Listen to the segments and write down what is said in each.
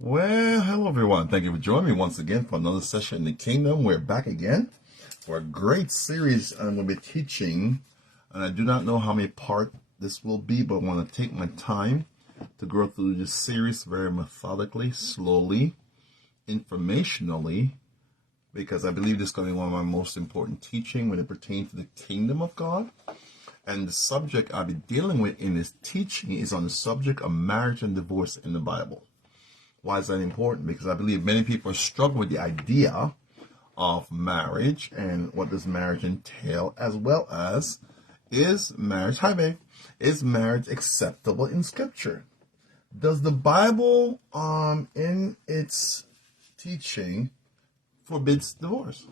Well, hello everyone. Thank you for joining me once again for another session in the kingdom. We're back again for a great series I'm going to be teaching. And I do not know how many part this will be, but I want to take my time to go through this series very methodically, slowly, informationally, because I believe this is going to be one of my most important teaching when it pertains to the kingdom of God. And the subject I'll be dealing with in this teaching is on the subject of marriage and divorce in the Bible. Why is that important? Because I believe many people are struggling with the idea of marriage and what does marriage entail, as well as is marriage, hi babe, is marriage acceptable in Scripture? Does the Bible, in its teaching, forbids divorce?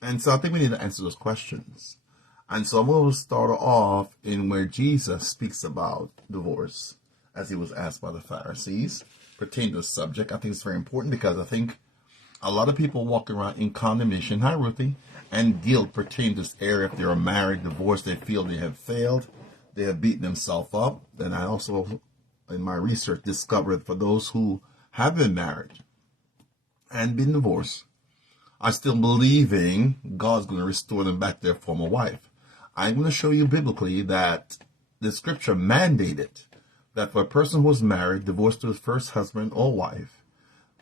And so I think we need to answer those questions. And so I'm going to start off in where Jesus speaks about divorce, as he was asked by the Pharisees, pertaining to the subject. I think it's very important because I think a lot of people walk around in condemnation, hi Ruthie, and guilt pertaining to this area. If they are married, divorced, they feel they have failed, they have beaten themselves up. And I also, in my research, discovered for those who have been married and been divorced, are still believing God's going to restore them back to their former wife. I'm going to show you biblically that the scripture mandated that for a person who was married, divorced to his first husband or wife,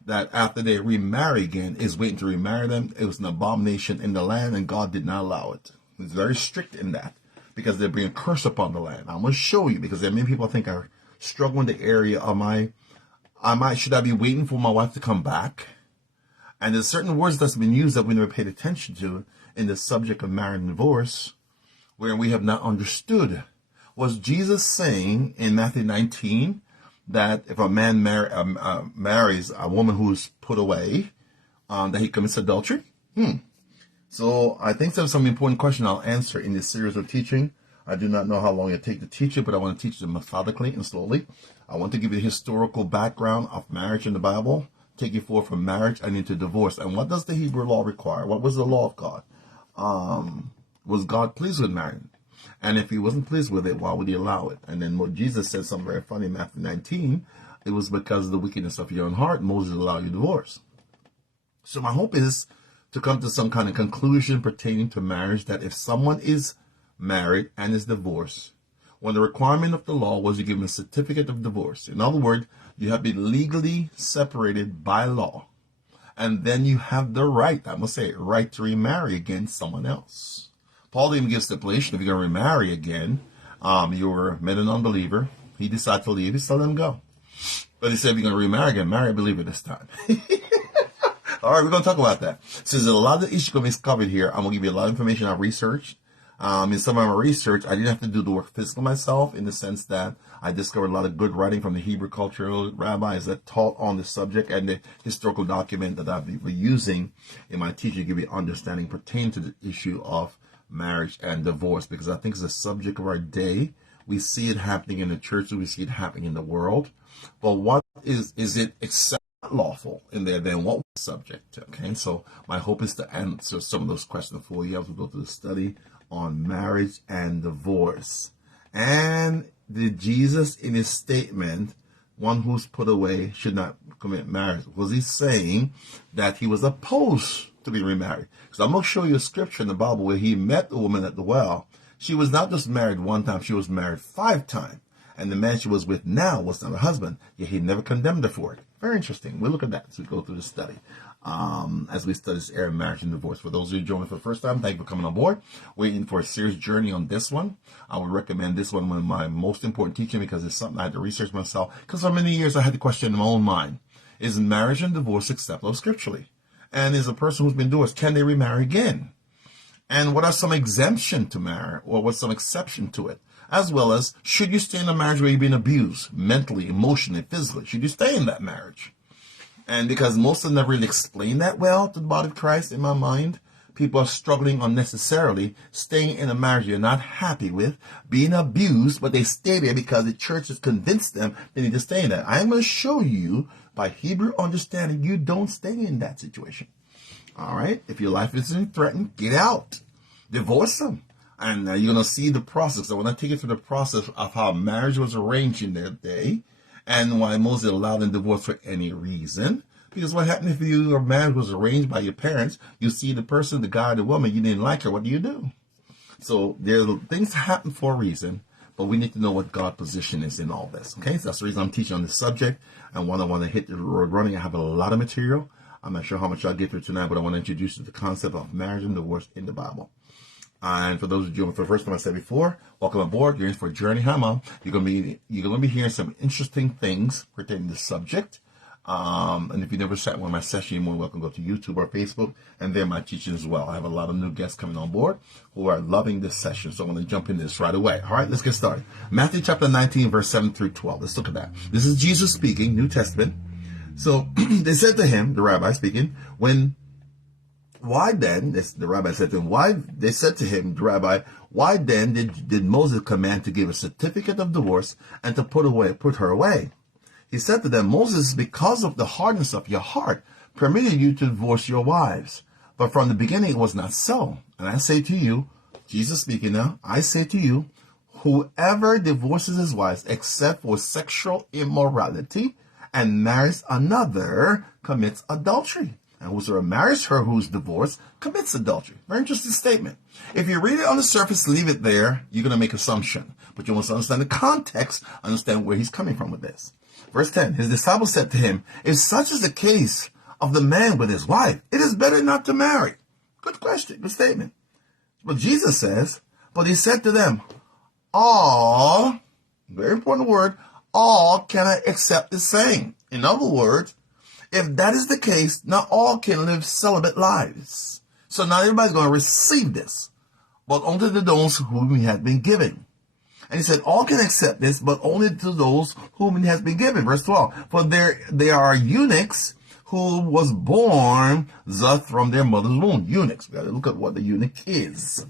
that after they remarry again, is waiting to remarry them. It was an abomination in the land, and God did not allow it. He's very strict in that because they're being cursed upon the land. I'm going to show you because there are many people I think are struggling in the area of should I be waiting for my wife to come back? And there's certain words that's been used that we never paid attention to in the subject of marriage and divorce, where we have not understood. Was Jesus saying in Matthew 19 that if a man marries a woman who's put away, that he commits adultery? So I think there's some important question I'll answer in this series of teaching. I do not know how long it take to teach it, but I want to teach it methodically and slowly. I want to give you the historical background of marriage in the Bible, take you forward from marriage and into divorce. And what does the Hebrew law require? What was the law of God? Was God pleased with marriage? And if he wasn't pleased with it, why would he allow it? And then Jesus said something very funny in Matthew 19. It was because of the wickedness of your own heart, Moses allowed you divorce. So my hope is to come to some kind of conclusion pertaining to marriage, that if someone is married and is divorced, when the requirement of the law was you give them a certificate of divorce. In other words, you have been legally separated by law. And then you have the right, I must say, right to remarry again someone else. Paul even gives stipulation: if you're going to remarry again, you're met an unbeliever, he decides to leave, he still let him go. But he said, if you're going to remarry again, marry a believer this time. All right, we're going to talk about that. So there's a lot of issues going to be covered here. I'm going to give you a lot of information I've researched. In some of my research, I didn't have to do the work physically myself, in the sense that I discovered a lot of good writing from the Hebrew cultural rabbis that taught on the subject, and the historical document that I've been using in my teaching to give you understanding pertaining to the issue of marriage and divorce, because I think it's a subject of our day. We see it happening in the church, we see it happening in the world. But what is it acceptable, lawful in there? Then what was the subject? Okay, so my hope is to answer some of those questions for you as we go through the study on marriage and divorce. And did Jesus, in his statement, one who's put away should not commit marriage, was he saying that he was opposed to be remarried? Because I'm going to show you a scripture in the Bible where he met the woman at the well. She was not just married one time, she was married 5 times. And the man she was with now was not her husband, yet he never condemned her for it. Very interesting. We'll look at that as we go through the study. As we study this area of marriage and divorce. For those of you joining for the first time, thank you for coming on board. We're in for a serious journey on this one. I would recommend this one of my most important teaching, because it's something I had to research myself. Because for many years I had the question in my own mind: is marriage and divorce acceptable scripturally? And is a person who's been divorced, can they remarry again? And what are some exemptions to marriage, or what's some exception to it? As well as, should you stay in a marriage where you've been abused mentally, emotionally, physically? Should you stay in that marriage? And because most of them never really explain that well to the body of Christ, in my mind, people are struggling unnecessarily, staying in a marriage you're not happy with, being abused, but they stay there because the church has convinced them they need to stay in that. I'm going to show you, by Hebrew understanding, you don't stay in that situation. All right? If your life isn't threatened, get out. Divorce them. And you're going to see the process. I want to take you through the process of how marriage was arranged in their day, And why Moses allowed them divorce for any reason. Because what happened if your marriage was arranged by your parents? You see the person, the guy, the woman, you didn't like her. What do? So there are things happen for a reason, but we need to know what God's position is in all this. Okay, so that's the reason I'm teaching on this subject. And when I want to hit the road running, I have a lot of material. I'm not sure how much I'll get through tonight, but I want to introduce you to the concept of marriage and divorce in the Bible. And for those of you for the first time, I said before, welcome aboard. You're in for a journey. Hammer. You're gonna be hearing some interesting things pertaining to the subject. And if you never sat in one of my sessions, you're more than welcome to go to YouTube or Facebook, and there my teaching as well. I have a lot of new guests coming on board who are loving this session, so I'm going to jump into this right away. All right, let's get started. Matthew chapter 19, verse 7 through 12. Let's look at that. This is Jesus speaking, New Testament. So they said to him, the rabbi speaking, the rabbi said to him, they said to him, the rabbi, why then did Moses command to give a certificate of divorce and to put her away? He said to them, Moses, because of the hardness of your heart, permitted you to divorce your wives. But from the beginning it was not so. And I say to you, Jesus speaking now, I say to you, whoever divorces his wife except for sexual immorality and marries another commits adultery. And whosoever marries her who's divorced commits adultery. Very interesting statement. If you read it on the surface, leave it there, you're going to make assumption. But you must understand the context, understand where he's coming from with this. Verse 10, his disciples said to him, if such is the case of the man with his wife, it is better not to marry. Good question, good statement. But Jesus says, but he said to them, all, very important word, all cannot accept the same. In other words, if that is the case, not all can live celibate lives. So not everybody's going to receive this, but only to those whom he had been given. And he said, all can accept this, but only to those whom it has been given. Verse 12, for there are eunuchs who was born thus from their mother's womb. Eunuchs. We got to look at what the eunuch is.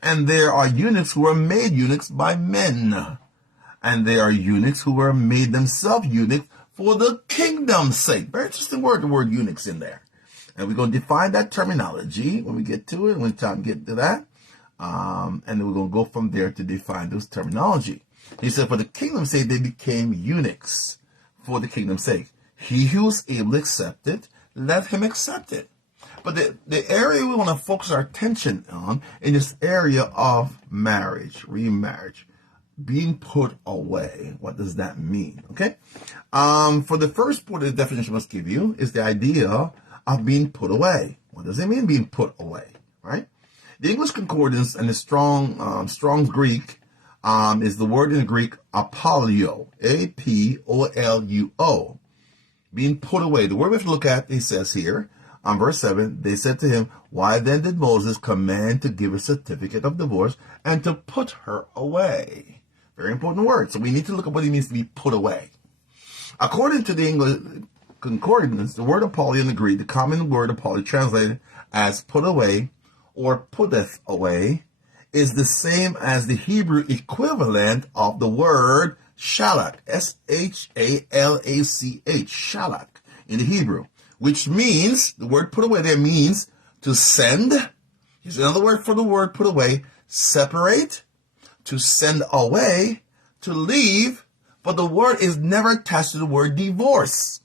And there are eunuchs who were made eunuchs by men. And there are eunuchs who were made themselves eunuchs for the kingdom's sake. Very interesting word, the word eunuchs in there. And we're going to define that terminology when we get to it, when time get to that. And then we're going to go from there to define those terminology. He said, for the kingdom's sake, they became eunuchs for the kingdom's sake. He who is able to accept it, let him accept it. But the area we want to focus our attention on in this area of marriage, remarriage, being put away. What does that mean? Okay. For the first part of the definition I must give you is the idea of being put away. What does it mean being put away? Right? The English Concordance and the Strong's Greek is the word in the Greek apolio, A-P-O-L-U-O, being put away. The word we have to look at, he says here, on verse 7, they said to him, why then did Moses command to give a certificate of divorce and to put her away? Very important word. So we need to look at what it means to be put away. According to the English Concordance, the word apolio in the Greek, the common word apolio translated as put away, or putteth away, is the same as the Hebrew equivalent of the word shalach, S-H-A-L-A-C-H, shalach, in the Hebrew, which means, the word put away there means to send. Here's another word for the word put away, separate, to send away, to leave, but the word is never attached to the word divorce.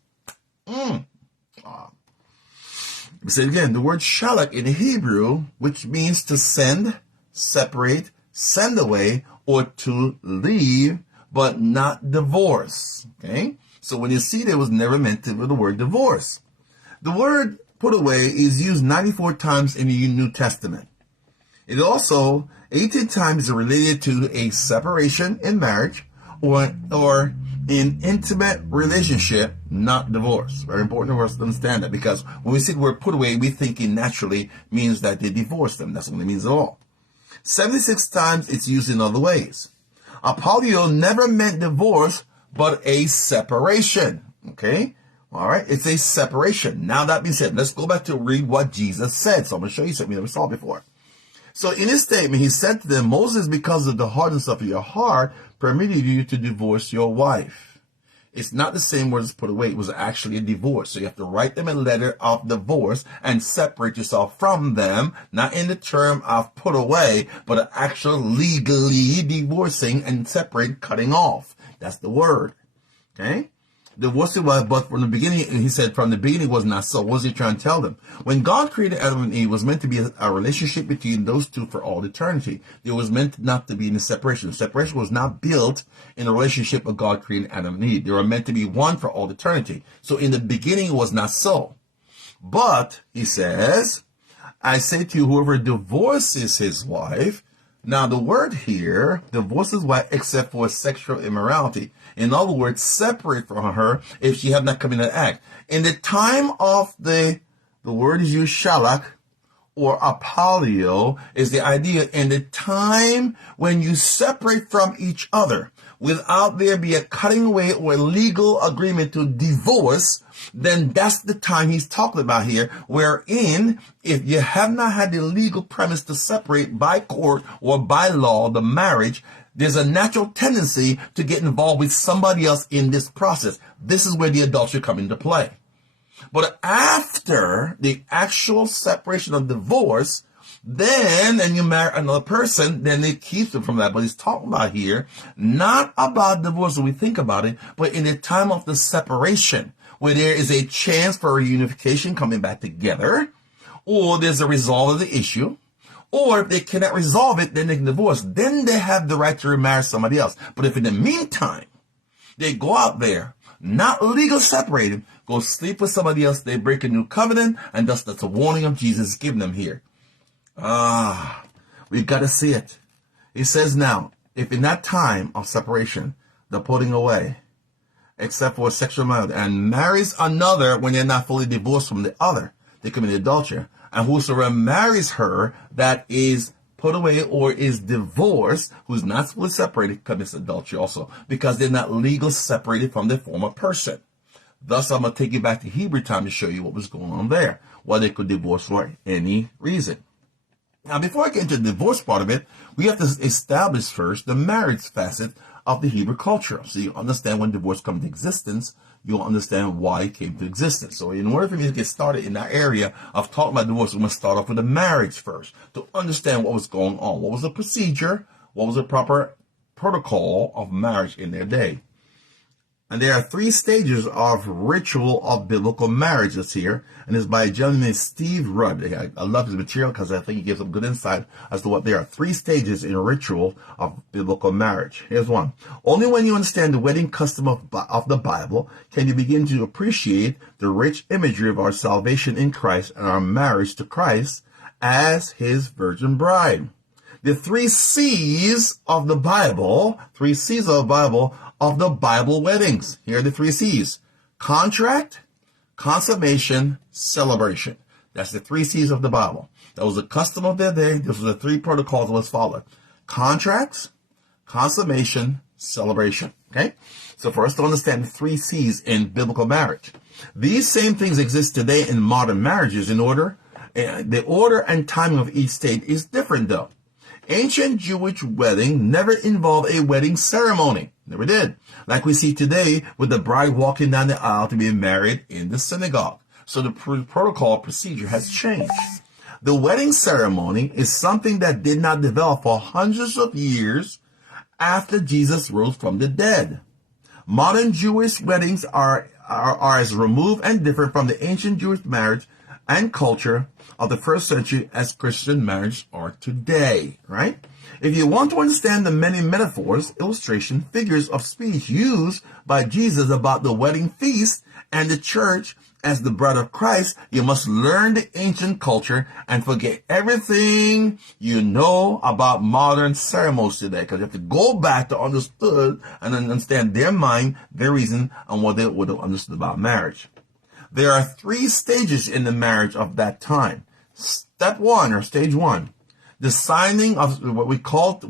Say it again, the word shalach in Hebrew, which means to send, separate, send away, or to leave, but not divorce. Okay? So when you see that, it was never meant to be the word divorce. The word put away is used 94 times in the New Testament. It also 18 times is related to a separation in marriage or in intimate relationship, not divorce. Very important for us to understand that, because when we see the word put away, we think it naturally means that they divorced them. That's what it means at all. 76 times it's used in other ways. Apolio never meant divorce, but a separation. Okay? All right? It's a separation. Now that being said, let's go back to read what Jesus said. So I'm going to show you something we never saw before. So in his statement, he said to them, Moses, because of the hardness of your heart, permitted you to divorce your wife. It's not the same word as put away. It was actually a divorce. So you have to write them a letter of divorce and separate yourself from them, not in the term of put away, but actual legally divorcing and separate, cutting off. That's the word. Okay? Divorce it was, but from the beginning, he said from the beginning it was not so. What was he trying to tell them? When God created Adam and Eve, it was meant to be a relationship between those two for all eternity. It was meant not to be in a separation. Separation was not built in a relationship of God creating Adam and Eve. They were meant to be one for all eternity. So in the beginning, it was not so. But, he says, I say to you, whoever divorces his wife. Now, the word here, divorce his wife except for sexual immorality. In other words, separate from her if she have not committed an act. In the time of the word is used, shalak, or apolio, is the idea in the time when you separate from each other without there be a cutting away or a legal agreement to divorce, then that's the time he's talking about here, wherein if you have not had the legal premise to separate by court or by law the marriage, there's a natural tendency to get involved with somebody else in this process. This is where the adultery come into play. But after the actual separation of divorce, then, and you marry another person, then it keeps them from that. But he's talking about here, not about divorce when we think about it, but in the time of the separation, where there is a chance for a reunification coming back together, or there's a resolve of the issue, or if they cannot resolve it, then they can divorce. Then they have the right to remarry somebody else. But if in the meantime, they go out there, not legal separated, go sleep with somebody else, they break a new covenant, and thus that's a warning of Jesus giving them here. We got to see it. He says now, if in that time of separation, the putting away, except for sexual marriage, and marries another when they're not fully divorced from the other, they commit adultery. And whosoever marries her that is put away or is divorced, who's not fully separated, commits adultery also, because they're not legally separated from their former person. Thus, I'm going to take you back to Hebrew time to show you what was going on there, why they could divorce for any reason. Now, before I get into the divorce part of it, we have to establish first the marriage facet of the Hebrew culture. So you understand when divorce comes to existence, you'll understand why it came to existence. So in order for me to get started in that area of talking about divorce, I'm going to start off with the marriage first to understand what was going on. What was the procedure? What was the proper protocol of marriage in their day? And there are 3 stages of ritual of biblical marriages here. And it's by a gentleman named Steve Rudd. I love his material because I think he gives some good insight as to what there are 3 stages in ritual of biblical marriage. Here's one. Only when you understand the wedding custom of the Bible can you begin to appreciate the rich imagery of our salvation in Christ and our marriage to Christ as his virgin bride. The 3 C's of the Bible, 3 C's of the Bible, of the Bible weddings. Here are the 3 C's. Contract, consummation, celebration. That's the 3 C's of the Bible. That was the custom of their day. This was the 3 protocols that was followed. Contracts, consummation, celebration. Okay? So for us to understand the 3 C's in biblical marriage. These same things exist today in modern marriages. The order and timing of each stage is different though. Ancient Jewish wedding never involved a wedding ceremony. Never did. Like we see today with the bride walking down the aisle to be married in the synagogue. So the protocol procedure has changed. The wedding ceremony is something that did not develop for hundreds of years after Jesus rose from the dead. Modern Jewish weddings are as removed and different from the ancient Jewish marriage and culture of the first century as Christian marriage are today, right? If you want to understand the many metaphors, illustration, figures of speech used by Jesus about the wedding feast and the church as the bride of Christ, you must learn the ancient culture and forget everything you know about modern ceremonies today, because you have to go back to understand and understand their mind, their reason, and what they would have understood about marriage. There are 3 stages in the marriage of that time. Step 1, or stage 1, the signing of what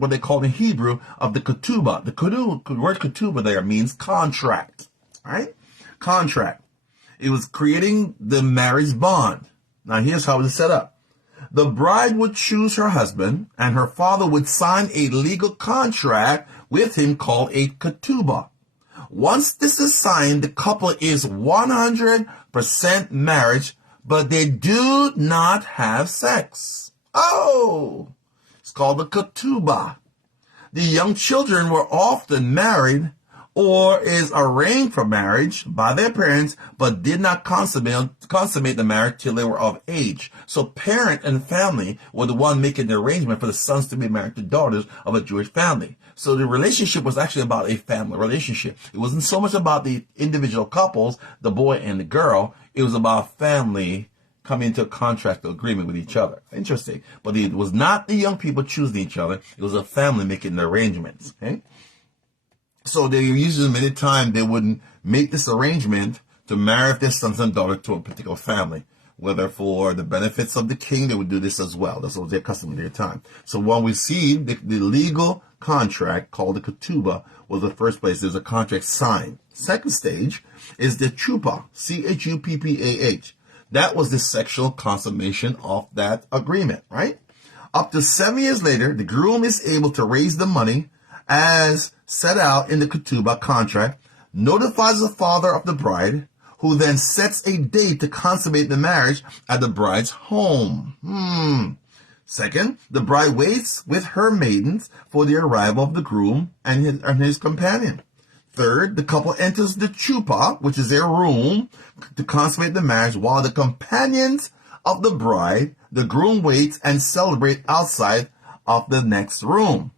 they call in Hebrew of the ketubah. The word ketubah there means contract, right? Contract. It was creating the marriage bond. Now here's how it is set up. The bride would choose her husband, and her father would sign a legal contract with him called a ketubah. Once this is signed, the couple is 100% marriage, but they do not have sex. Oh, it's called the ketubah. The young children were often married or is arranged for marriage by their parents, but did not consummate the marriage till they were of age. So parent and family were the one making the arrangement for the sons to be married to daughters of a Jewish family. So the relationship was actually about a family relationship. It wasn't so much about the individual couples, the boy and the girl. It was about family coming into a contract or agreement with each other. Interesting. But it was not the young people choosing each other. It was a family making the arrangements. Okay? So they usually many times they wouldn't make this arrangement to marry their sons and daughters to a particular family. Whether for the benefits of the king, they would do this as well. That's what was their custom at their time. So when we see the legal contract called the ketubah was the first place there's a contract signed. Second stage is the chuppah, chuppah. That was the sexual consummation of that agreement, right? Up to 7 years later, the groom is able to raise the money as set out in the ketubah contract, notifies the father of the bride, who then sets a date to consummate the marriage at the bride's home. Second, the bride waits with her maidens for the arrival of the groom and his companion. Third, the couple enters the chuppah, which is their room, to consummate the marriage, while the companions of the bride, the groom, waits and celebrate outside of the next room.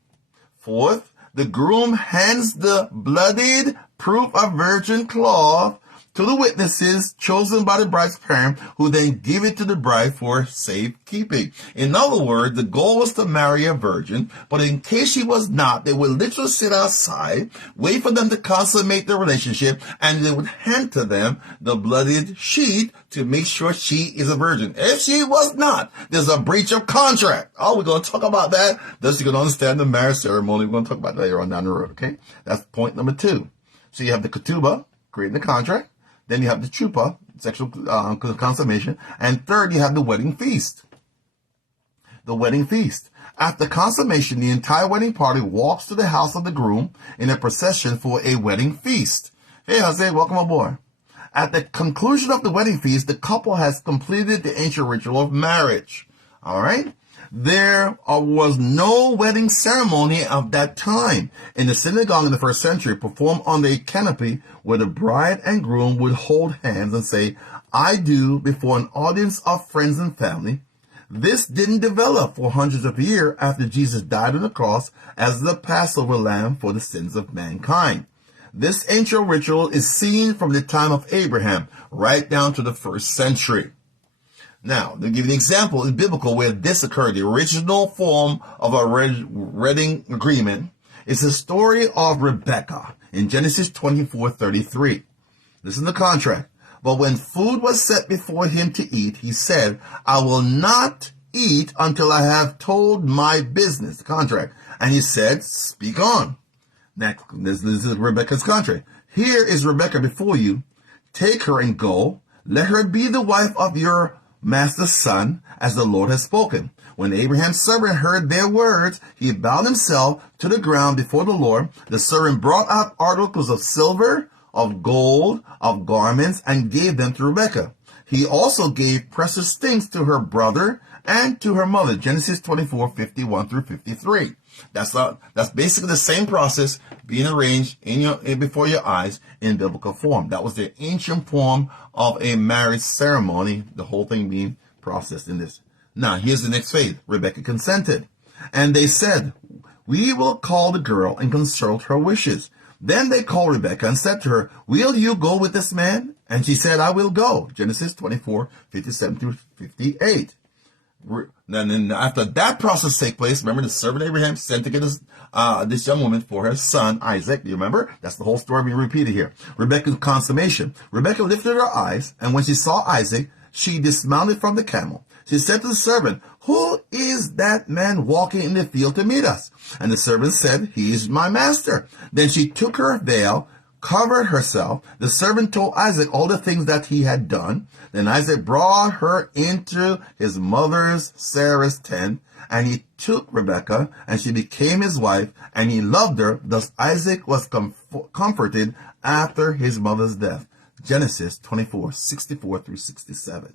Fourth, the groom hands the bloodied proof of virgin cloth to the witnesses chosen by the bride's parent, who then give it to the bride for safekeeping. In other words, the goal was to marry a virgin, but in case she was not, they would literally sit outside, wait for them to consummate the relationship, and they would hand to them the bloodied sheet to make sure she is a virgin. If she was not, there's a breach of contract. Oh, we're going to talk about that. Thus you can understand the marriage ceremony. We're going to talk about that later on down the road, okay? That's point number 2. So you have the ketubah, creating the contract. Then you have the chuppah, sexual consummation. And third, you have the wedding feast. The wedding feast. After consummation, the entire wedding party walks to the house of the groom in a procession for a wedding feast. Hey, Jose, welcome aboard. At the conclusion of the wedding feast, the couple has completed the ancient ritual of marriage. All right? There was no wedding ceremony of that time. In the synagogue in the first century, performed under a canopy where the bride and groom would hold hands and say, "I do," before an audience of friends and family. This didn't develop for hundreds of years after Jesus died on the cross as the Passover lamb for the sins of mankind. This ancient ritual is seen from the time of Abraham right down to the first century. Now, to give you an example in biblical where this occurred, the original form of a wedding agreement is the story of Rebekah in Genesis 24:33. Listen to the contract. But when food was set before him to eat, he said, "I will not eat until I have told my business," the contract. And he said, "Speak on." Next, this is Rebekah's contract. "Here is Rebekah before you. Take her and go. Let her be the wife of your master's son, as the Lord has spoken." When Abraham's servant heard their words, he bowed himself to the ground before the Lord. The servant brought out articles of silver, of gold, of garments, and gave them to Rebekah. He also gave precious things to her brother and to her mother. Genesis 24:51-53. That's basically the same process being arranged before your eyes in biblical form. That was the ancient form of a marriage ceremony, the whole thing being processed in this. Now, here's the next phase. Rebekah consented. And they said, "We will call the girl and consult her wishes." Then they called Rebekah and said to her, "Will you go with this man?" And she said, "I will go." Genesis 24:57-58. Then after that process take place, remember the servant Abraham sent to get this young woman for her son Isaac. Do you remember? That's the whole story being repeated here. Rebekah's consummation. Rebekah lifted her eyes, and when she saw Isaac, she dismounted from the camel. She said to the servant, "Who is that man walking in the field to meet us?" And the servant said, "He is my master." Then she took her veil, covered herself. The servant told Isaac all the things that he had done. Then Isaac brought her into his mother's Sarah's tent, and he took Rebekah, and she became his wife, and he loved her. Thus Isaac was comforted after his mother's death. Genesis 24:64-67.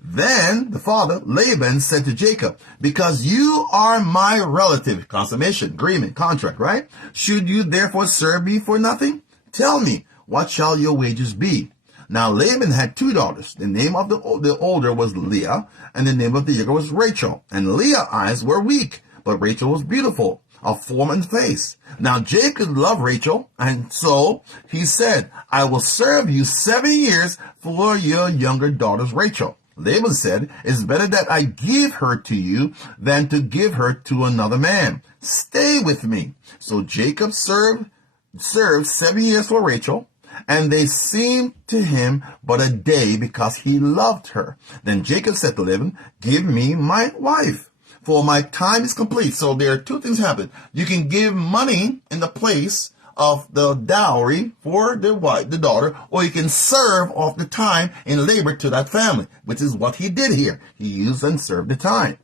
Then the father, Laban, said to Jacob, because you are my relative, consummation, agreement, contract, right? Should you therefore serve me for nothing? Tell me, what shall your wages be? Now Laban had 2 daughters. The name of the older was Leah, and the name of the younger was Rachel. And Leah's eyes were weak, but Rachel was beautiful of form and face. Now Jacob loved Rachel, and so he said, I will serve you 7 years for your younger daughter's Rachel. Laban said, it's better that I give her to you than to give her to another man. Stay with me. So Jacob served 7 years for Rachel, and they seemed to him but a day because he loved her. Then Jacob said to Laban, give me my wife, for my time is complete. So there are 2 things happen. You can give money in the place of the dowry for the wife, the daughter, or you can serve off the time in labor to that family, which is what he did here. He used and served the time.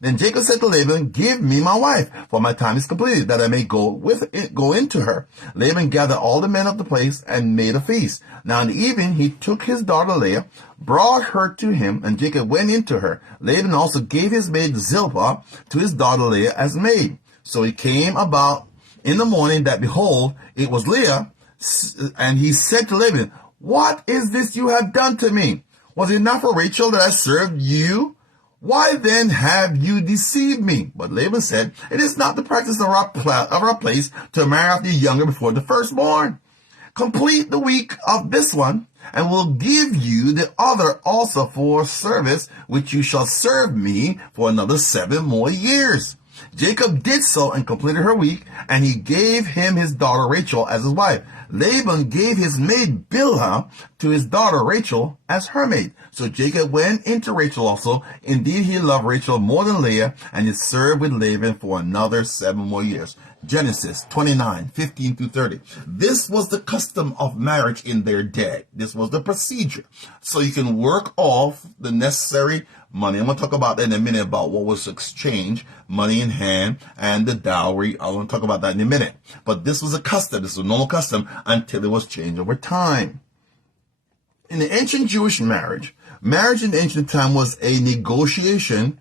Then Jacob said to Laban, give me my wife, for my time is completed, that I may go into her. Laban gathered all the men of the place and made a feast. Now in the evening he took his daughter Leah, brought her to him, and Jacob went into her. Laban also gave his maid Zilpah to his daughter Leah as maid. So it came about in the morning that, behold, it was Leah, and he said to Laban, what is this you have done to me? Was it not for Rachel that I served you? Why then have you deceived me? But Laban said, it is not the practice of our place to marry off the younger before the firstborn. Complete the week of this one, and will give you the other also for service, which you shall serve me for another 7 more years. Jacob did so and completed her week, and he gave him his daughter Rachel as his wife. Laban gave his maid Bilhah to his daughter Rachel as her maid. So Jacob went into Rachel also. Indeed, he loved Rachel more than Leah, and he served with Laban for another 7 more years. Genesis 29:15-30. This was the custom of marriage in their day. This was the procedure. So you can work off the necessary money. I'm going to talk about that in a minute, about what was exchanged, money in hand, and the dowry. I want to talk about that in a minute. But this was a custom. This was a normal custom until it was changed over time. In the ancient Jewish marriage in the ancient time was a negotiated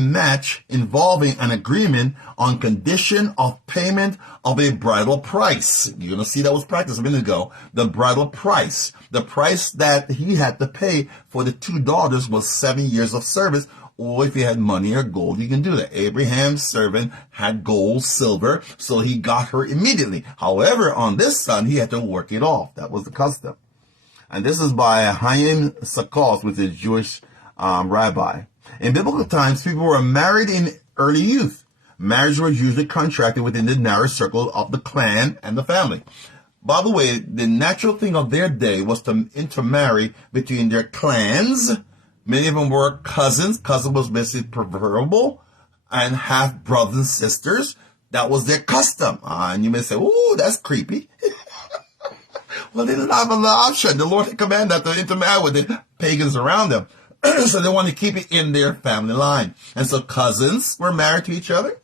match involving an agreement on condition of payment of a bridal price. You're going to see that was practiced a minute ago. The bridal price. The price that he had to pay for the 2 daughters was 7 years of service, or if he had money or gold, you can do that. Abraham's servant had gold, silver, so he got her immediately. However, on this son, he had to work it off. That was the custom. And this is by Chaim Sakos, with a Jewish rabbi. In biblical times, people were married in early youth. Marriage was usually contracted within the narrow circle of the clan and the family. By the way, the natural thing of their day was to intermarry between their clans. Many of them were cousins. Cousin was basically preferable, and half brothers and sisters. That was their custom. And you may say, "Ooh, that's creepy." Well, they didn't have an option. The Lord had commanded that to intermarry with the pagans around them. So they wanted to keep it in their family line. And so cousins were married to each other.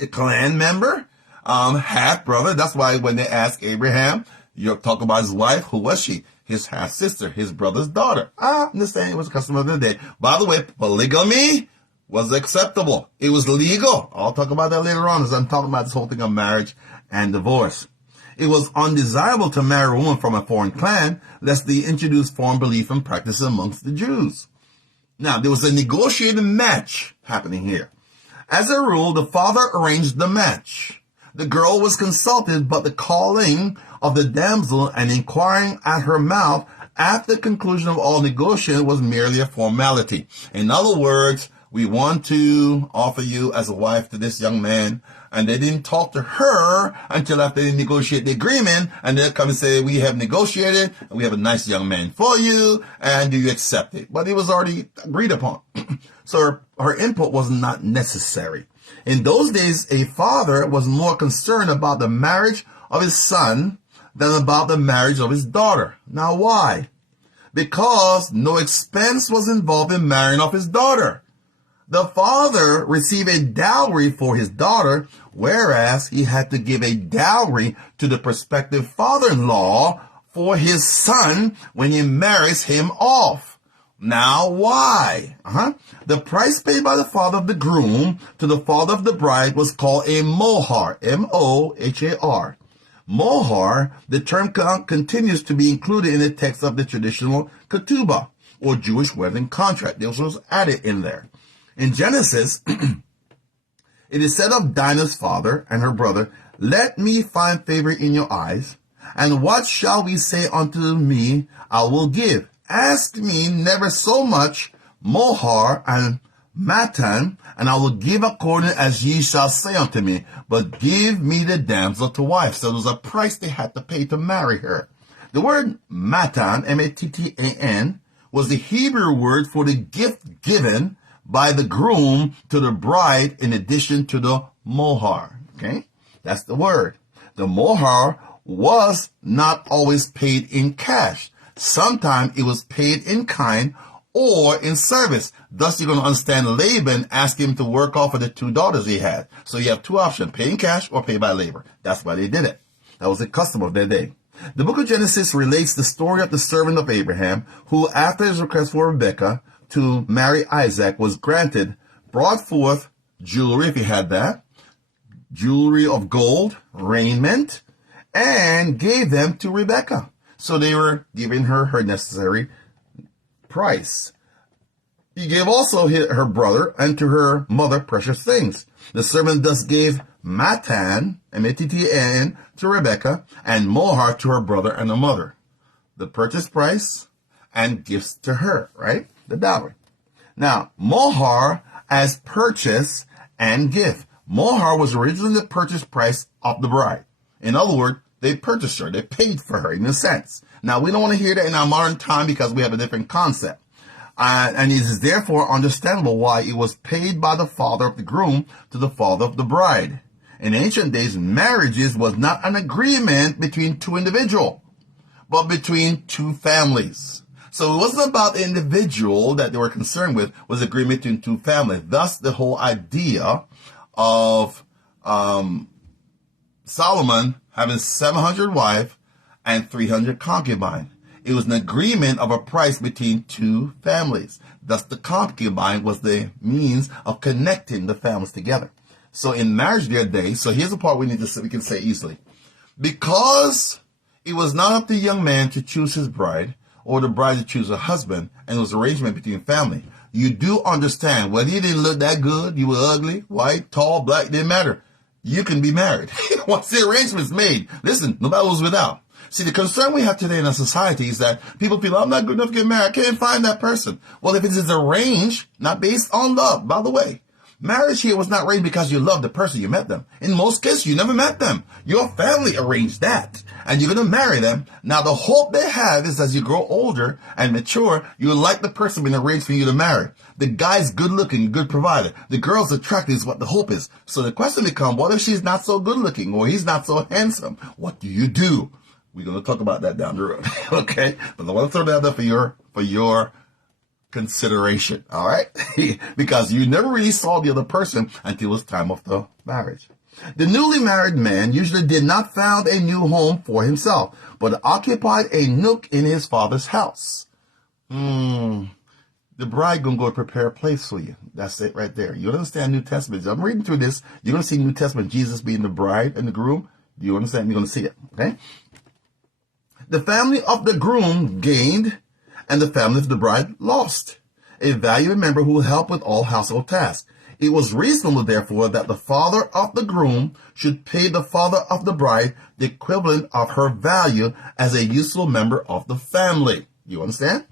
A clan member, half brother. That's why when they asked Abraham, you talk about his wife, who was she? His half sister, his brother's daughter. I understand it was a custom of the day. By the way, polygamy was acceptable. It was legal. I'll talk about that later on as I'm talking about this whole thing of marriage and divorce. It was undesirable to marry a woman from a foreign clan, lest they introduce foreign belief and practices amongst the Jews. Now, there was a negotiated match happening here. As a rule, the father arranged the match. The girl was consulted, but the calling of the damsel and inquiring at her mouth after the conclusion of all negotiation was merely a formality. In other words, we want to offer you as a wife to this young man. And they didn't talk to her until after they negotiate the agreement. And they'll come and say, we have negotiated, and we have a nice young man for you, and do you accept it? But it was already agreed upon. So her input was not necessary. In those days, a father was more concerned about the marriage of his son than about the marriage of his daughter. Now why? Because no expense was involved in marrying off his daughter. The father received a dowry for his daughter, whereas he had to give a dowry to the prospective father-in-law for his son when he marries him off. Now, why? The price paid by the father of the groom to the father of the bride was called a mohar, M-O-H-A-R. Mohar, the term continues to be included in the text of the traditional ketubah, or Jewish wedding contract. This was added in there. In Genesis, it is said of Dinah's father and her brother, "Let me find favor in your eyes, and what shall we say unto me I will give? Ask me never so much mohar and matan, and I will give according as ye shall say unto me, but give me the damsel to wife." So there was a price they had to pay to marry her. The word matan, M-A-T-T-A-N, was the Hebrew word for the gift given by the groom to the bride in addition to the mohar. Okay? That's the word. The mohar was not always paid in cash. Sometimes it was paid in kind or in service. Thus, you're going to understand Laban asked him to work off of the 2 daughters he had. So you have 2 options, pay in cash or pay by labor. That's why they did it. That was the custom of their day. The book of Genesis relates the story of the servant of Abraham, who, after his request for Rebekah to marry Isaac was granted, brought forth jewelry, if he had that, jewelry of gold, raiment, and gave them to Rebekah. So they were giving her necessary price. He gave also her brother and to her mother precious things. The servant thus gave Matan, M-A-T-T-A-N, to Rebekah, and Mohar to her brother and her mother. The purchase price and gifts to her, right? The dowry. Now, Mohar as purchase and gift. Mohar was originally the purchase price of the bride. In other words, they purchased her. They paid for her in a sense. Now, we don't want to hear that in our modern time because we have a different concept. And it is therefore understandable why it was paid by the father of the groom to the father of the bride. In ancient days, marriages was not an agreement between 2 individuals, but between 2 families. So it wasn't about the individual that they were concerned with, was agreement between 2 families. Thus, the whole idea of Solomon having 700 wives and 300 concubines. It was an agreement of a price between 2 families. Thus, the concubine was the means of connecting the families together. So in marriage their day, so here's the part we can say easily. Because it was not up to the young man to choose his bride or the bride to choose her husband, and it was arrangement between family. You do understand, whether you didn't look that good, you were ugly, white, tall, black, didn't matter. You can be married. Once the arrangement's made, listen, nobody was without. See, the concern we have today in our society is that people feel, I'm not good enough to get married. I can't find that person. Well, if it is arranged, not based on love, by the way, marriage here was not arranged because you loved the person, you met them. In most cases, you never met them. Your family arranged that, and you're going to marry them. Now, the hope they have is as you grow older and mature, you'll like the person being arranged for you to marry. The guy's good looking, good provider. The girl's attractive is what the hope is. So the question becomes, what if she's not so good looking or he's not so handsome? What do you do? We're going to talk about that down the road. Okay? But I want to throw that out there for your consideration. All right? Because you never really saw the other person until it was time of the marriage. The newly married man usually did not found a new home for himself, but occupied a nook in his father's house. The bride gonna go prepare a place for you. That's it right there. You understand New Testament. I'm reading through this. You're gonna see New Testament, Jesus being the bride and the groom. Do you understand? You're gonna see it. Okay? The family of the groom gained, and the family of the bride lost a valuable member who would help with all household tasks. It was reasonable, therefore, that the father of the groom should pay the father of the bride the equivalent of her value as a useful member of the family. You understand?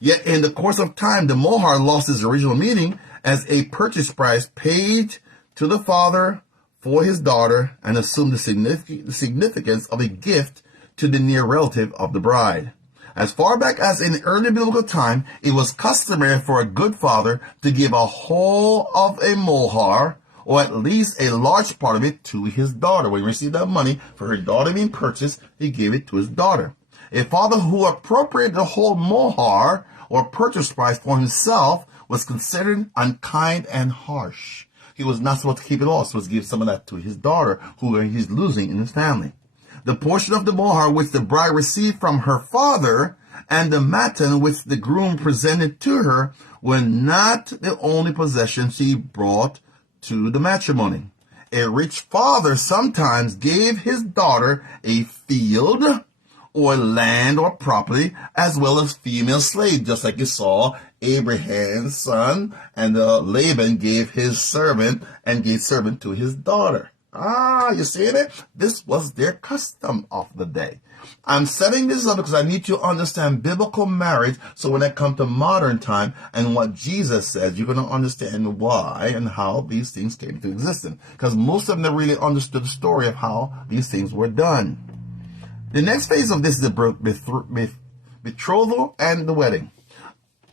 Yet in the course of time, the mohar lost its original meaning as a purchase price paid to the father for his daughter and assumed the significance of a gift to the near relative of the bride. As far back as in early biblical time, it was customary for a good father to give a whole of a mohar, or at least a large part of it, to his daughter. When he received that money for her daughter being purchased, he gave it to his daughter. A father who appropriated the whole mohar, or purchase price, for himself was considered unkind and harsh. He was not supposed to keep it all, so he was supposed to give some of that to his daughter, who he's losing in his family. The portion of the mohar which the bride received from her father and the matin which the groom presented to her were not the only possessions she brought to the matrimony. A rich father sometimes gave his daughter a field or land or property, as well as female slaves, just like you saw Abraham's son, and Laban gave his servant and gave servant to his daughter. You see it? This was their custom of the day. I'm setting this up because I need to understand biblical marriage, so when I come to modern time and what Jesus said, you're going to understand why and how these things came into existence. Because most of them never really understood the story of how these things were done. The next phase of this is the betrothal and the wedding.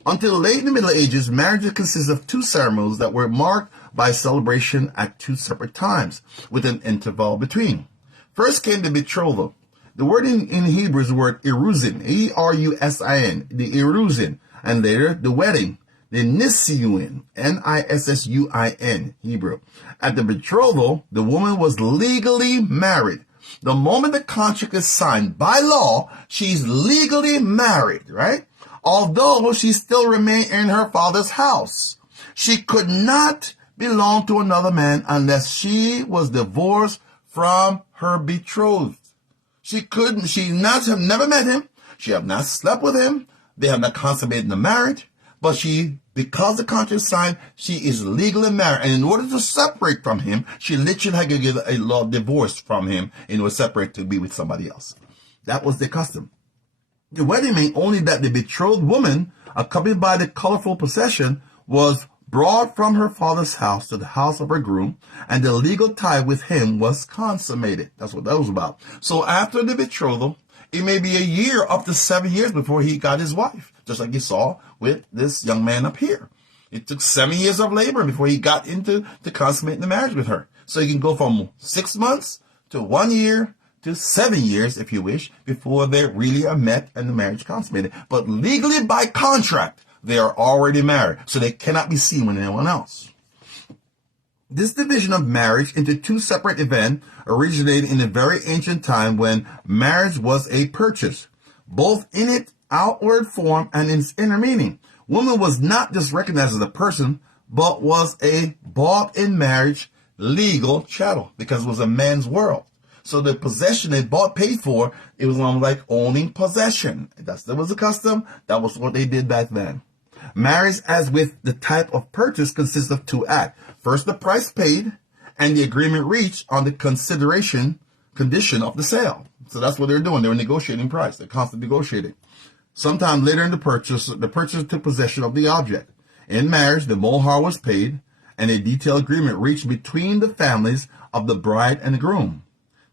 Until late in the Middle Ages, marriage consisted of two ceremonies that were marked by celebration at two separate times, with an interval between. First came the betrothal. The word in Hebrew is the word erusin, E-R-U-S-I-N, the erusin, and later the wedding, the nisuin, N-I-S-S-U-I-N, Hebrew. At the betrothal, the woman was legally married. The moment the contract is signed by law, she's legally married, right? Although she still remained in her father's house. She could not belong to another man unless she was divorced from her betrothed. She have never met him. She have not slept with him. They have not consummated the marriage. But because the contract is signed, she is legally married. And in order to separate from him, she literally had to give a law divorce from him in order to separate to be with somebody else. That was the custom. The wedding meant only that the betrothed woman, accompanied by the colorful procession, was brought from her father's house to the house of her groom, and the legal tie with him was consummated. That's what that was about. So after the betrothal, it may be a year, up to 7 years before he got his wife, just like you saw with this young man up here. It took 7 years of labor before he got into the consummating the marriage with her. So you can go from 6 months to 1 year to 7 years, if you wish, before they really are met and the marriage consummated. But legally, by contract, they are already married, so they cannot be seen with anyone else. This division of marriage into two separate events originated in a very ancient time when marriage was a purchase, both in its outward form and in its inner meaning. Woman was not just recognized as a person, but was a bought in marriage legal chattel, because it was a man's world. So the possession they bought, paid for, it was like owning possession. That was the custom. That was what they did back then. Marriage, as with the type of purchase, consists of two acts. First, the price paid and the agreement reached on the condition of the sale. So that's what they're doing. They're negotiating price. They're constantly negotiating. Sometime later in the purchase took possession of the object. In marriage, the mohar was paid and a detailed agreement reached between the families of the bride and the groom.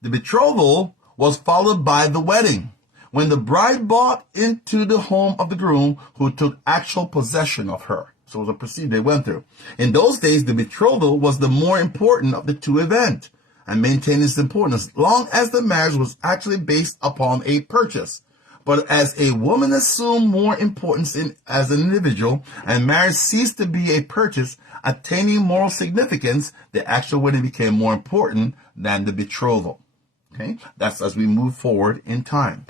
The betrothal was followed by the wedding, when the bride brought into the home of the groom, who took actual possession of her. So it was a procedure they went through. In those days, the betrothal was the more important of the two events and maintained its importance as long as the marriage was actually based upon a purchase. But as a woman assumed more importance as an individual and marriage ceased to be a purchase, attaining moral significance, the actual wedding became more important than the betrothal. Okay, that's as we move forward in time.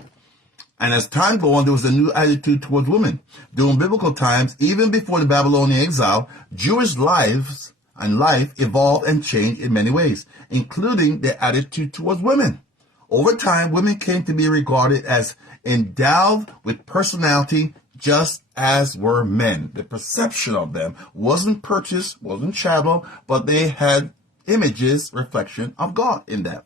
And as time goes on, there was a new attitude towards women. During biblical times, even before the Babylonian exile, Jewish life evolved and changed in many ways, including their attitude towards women. Over time, women came to be regarded as endowed with personality just as were men. The perception of them wasn't purchased, wasn't chattel, but they had images, reflection of God in them.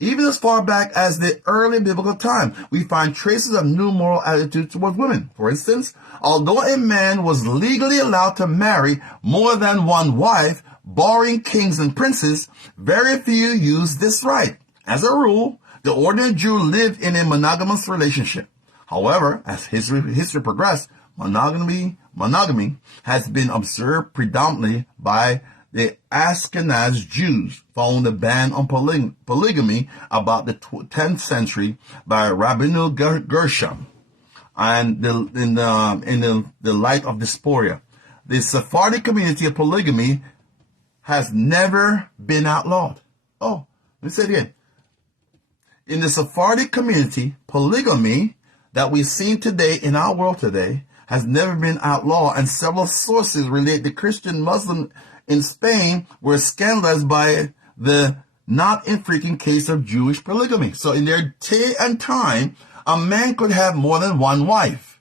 Even as far back as the early biblical time, we find traces of new moral attitudes towards women. For instance, although a man was legally allowed to marry more than one wife, barring kings and princes, very few used this right. As a rule, the ordinary Jew lived in a monogamous relationship. However, as history progressed, monogamy has been observed predominantly by the Ashkenaz Jews, following the ban on polygamy about the 10th century by Rabbeinu Gershom, and in the light of dysphoria. The Sephardic community of polygamy has never been outlawed. Oh, let me say it again. In the Sephardic community, polygamy that we've seen today in our world today has never been outlawed, and several sources relate the Christian Muslim in Spain were scandalized by the not infrequent case of Jewish polygamy. So in their day and time, a man could have more than one wife.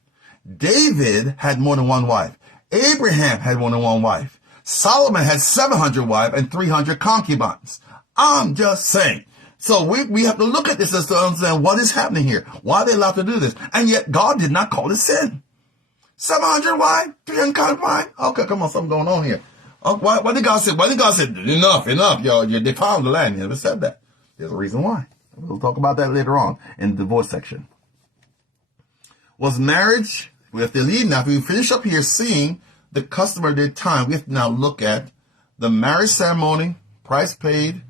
David had more than one wife. Abraham had more than one wife. Solomon had 700 wives and 300 concubines. I'm just saying. So we have to look at this as to understand what is happening here. Why are they allowed to do this? And yet God did not call it sin. 700 wives, 300 concubines. Okay, come on, something going on here. What did God say? Why did God say, enough, you defiled the land? He never said that. There's a reason why. We'll talk about that later on in the divorce section. Was marriage, we have to leave now. If we finish up here seeing the custom of their time, we have to now look at the marriage ceremony, price paid,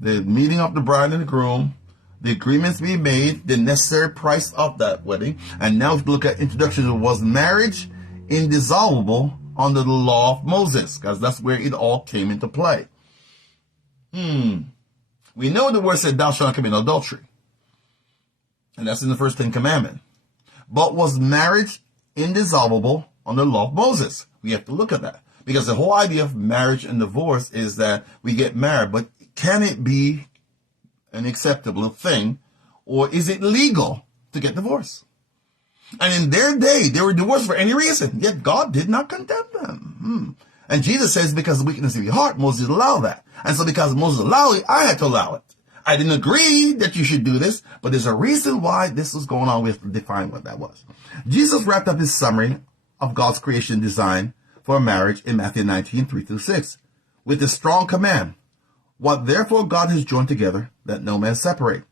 the meeting of the bride and the groom, the agreements being made, the necessary price of that wedding. And now we look at introduction. Was marriage indissoluble under the law of Moses? Because that's where it all came into play. We know the word said, thou shalt not commit adultery. And that's in the first 10 commandments. But was marriage indissoluble under the law of Moses? We have to look at that. Because the whole idea of marriage and divorce is that we get married, but can it be an acceptable thing, or is it legal to get divorced? And in their day, they were divorced for any reason, yet God did not condemn them. And Jesus says, because of the weakness of your heart, Moses allowed that. And so because Moses allowed it, I had to allow it. I didn't agree that you should do this, but there's a reason why this was going on. We have to define what that was. Jesus wrapped up his summary of God's creation design for marriage in Matthew 19, 3-6, with the strong command, what therefore God has joined together, let no man separate.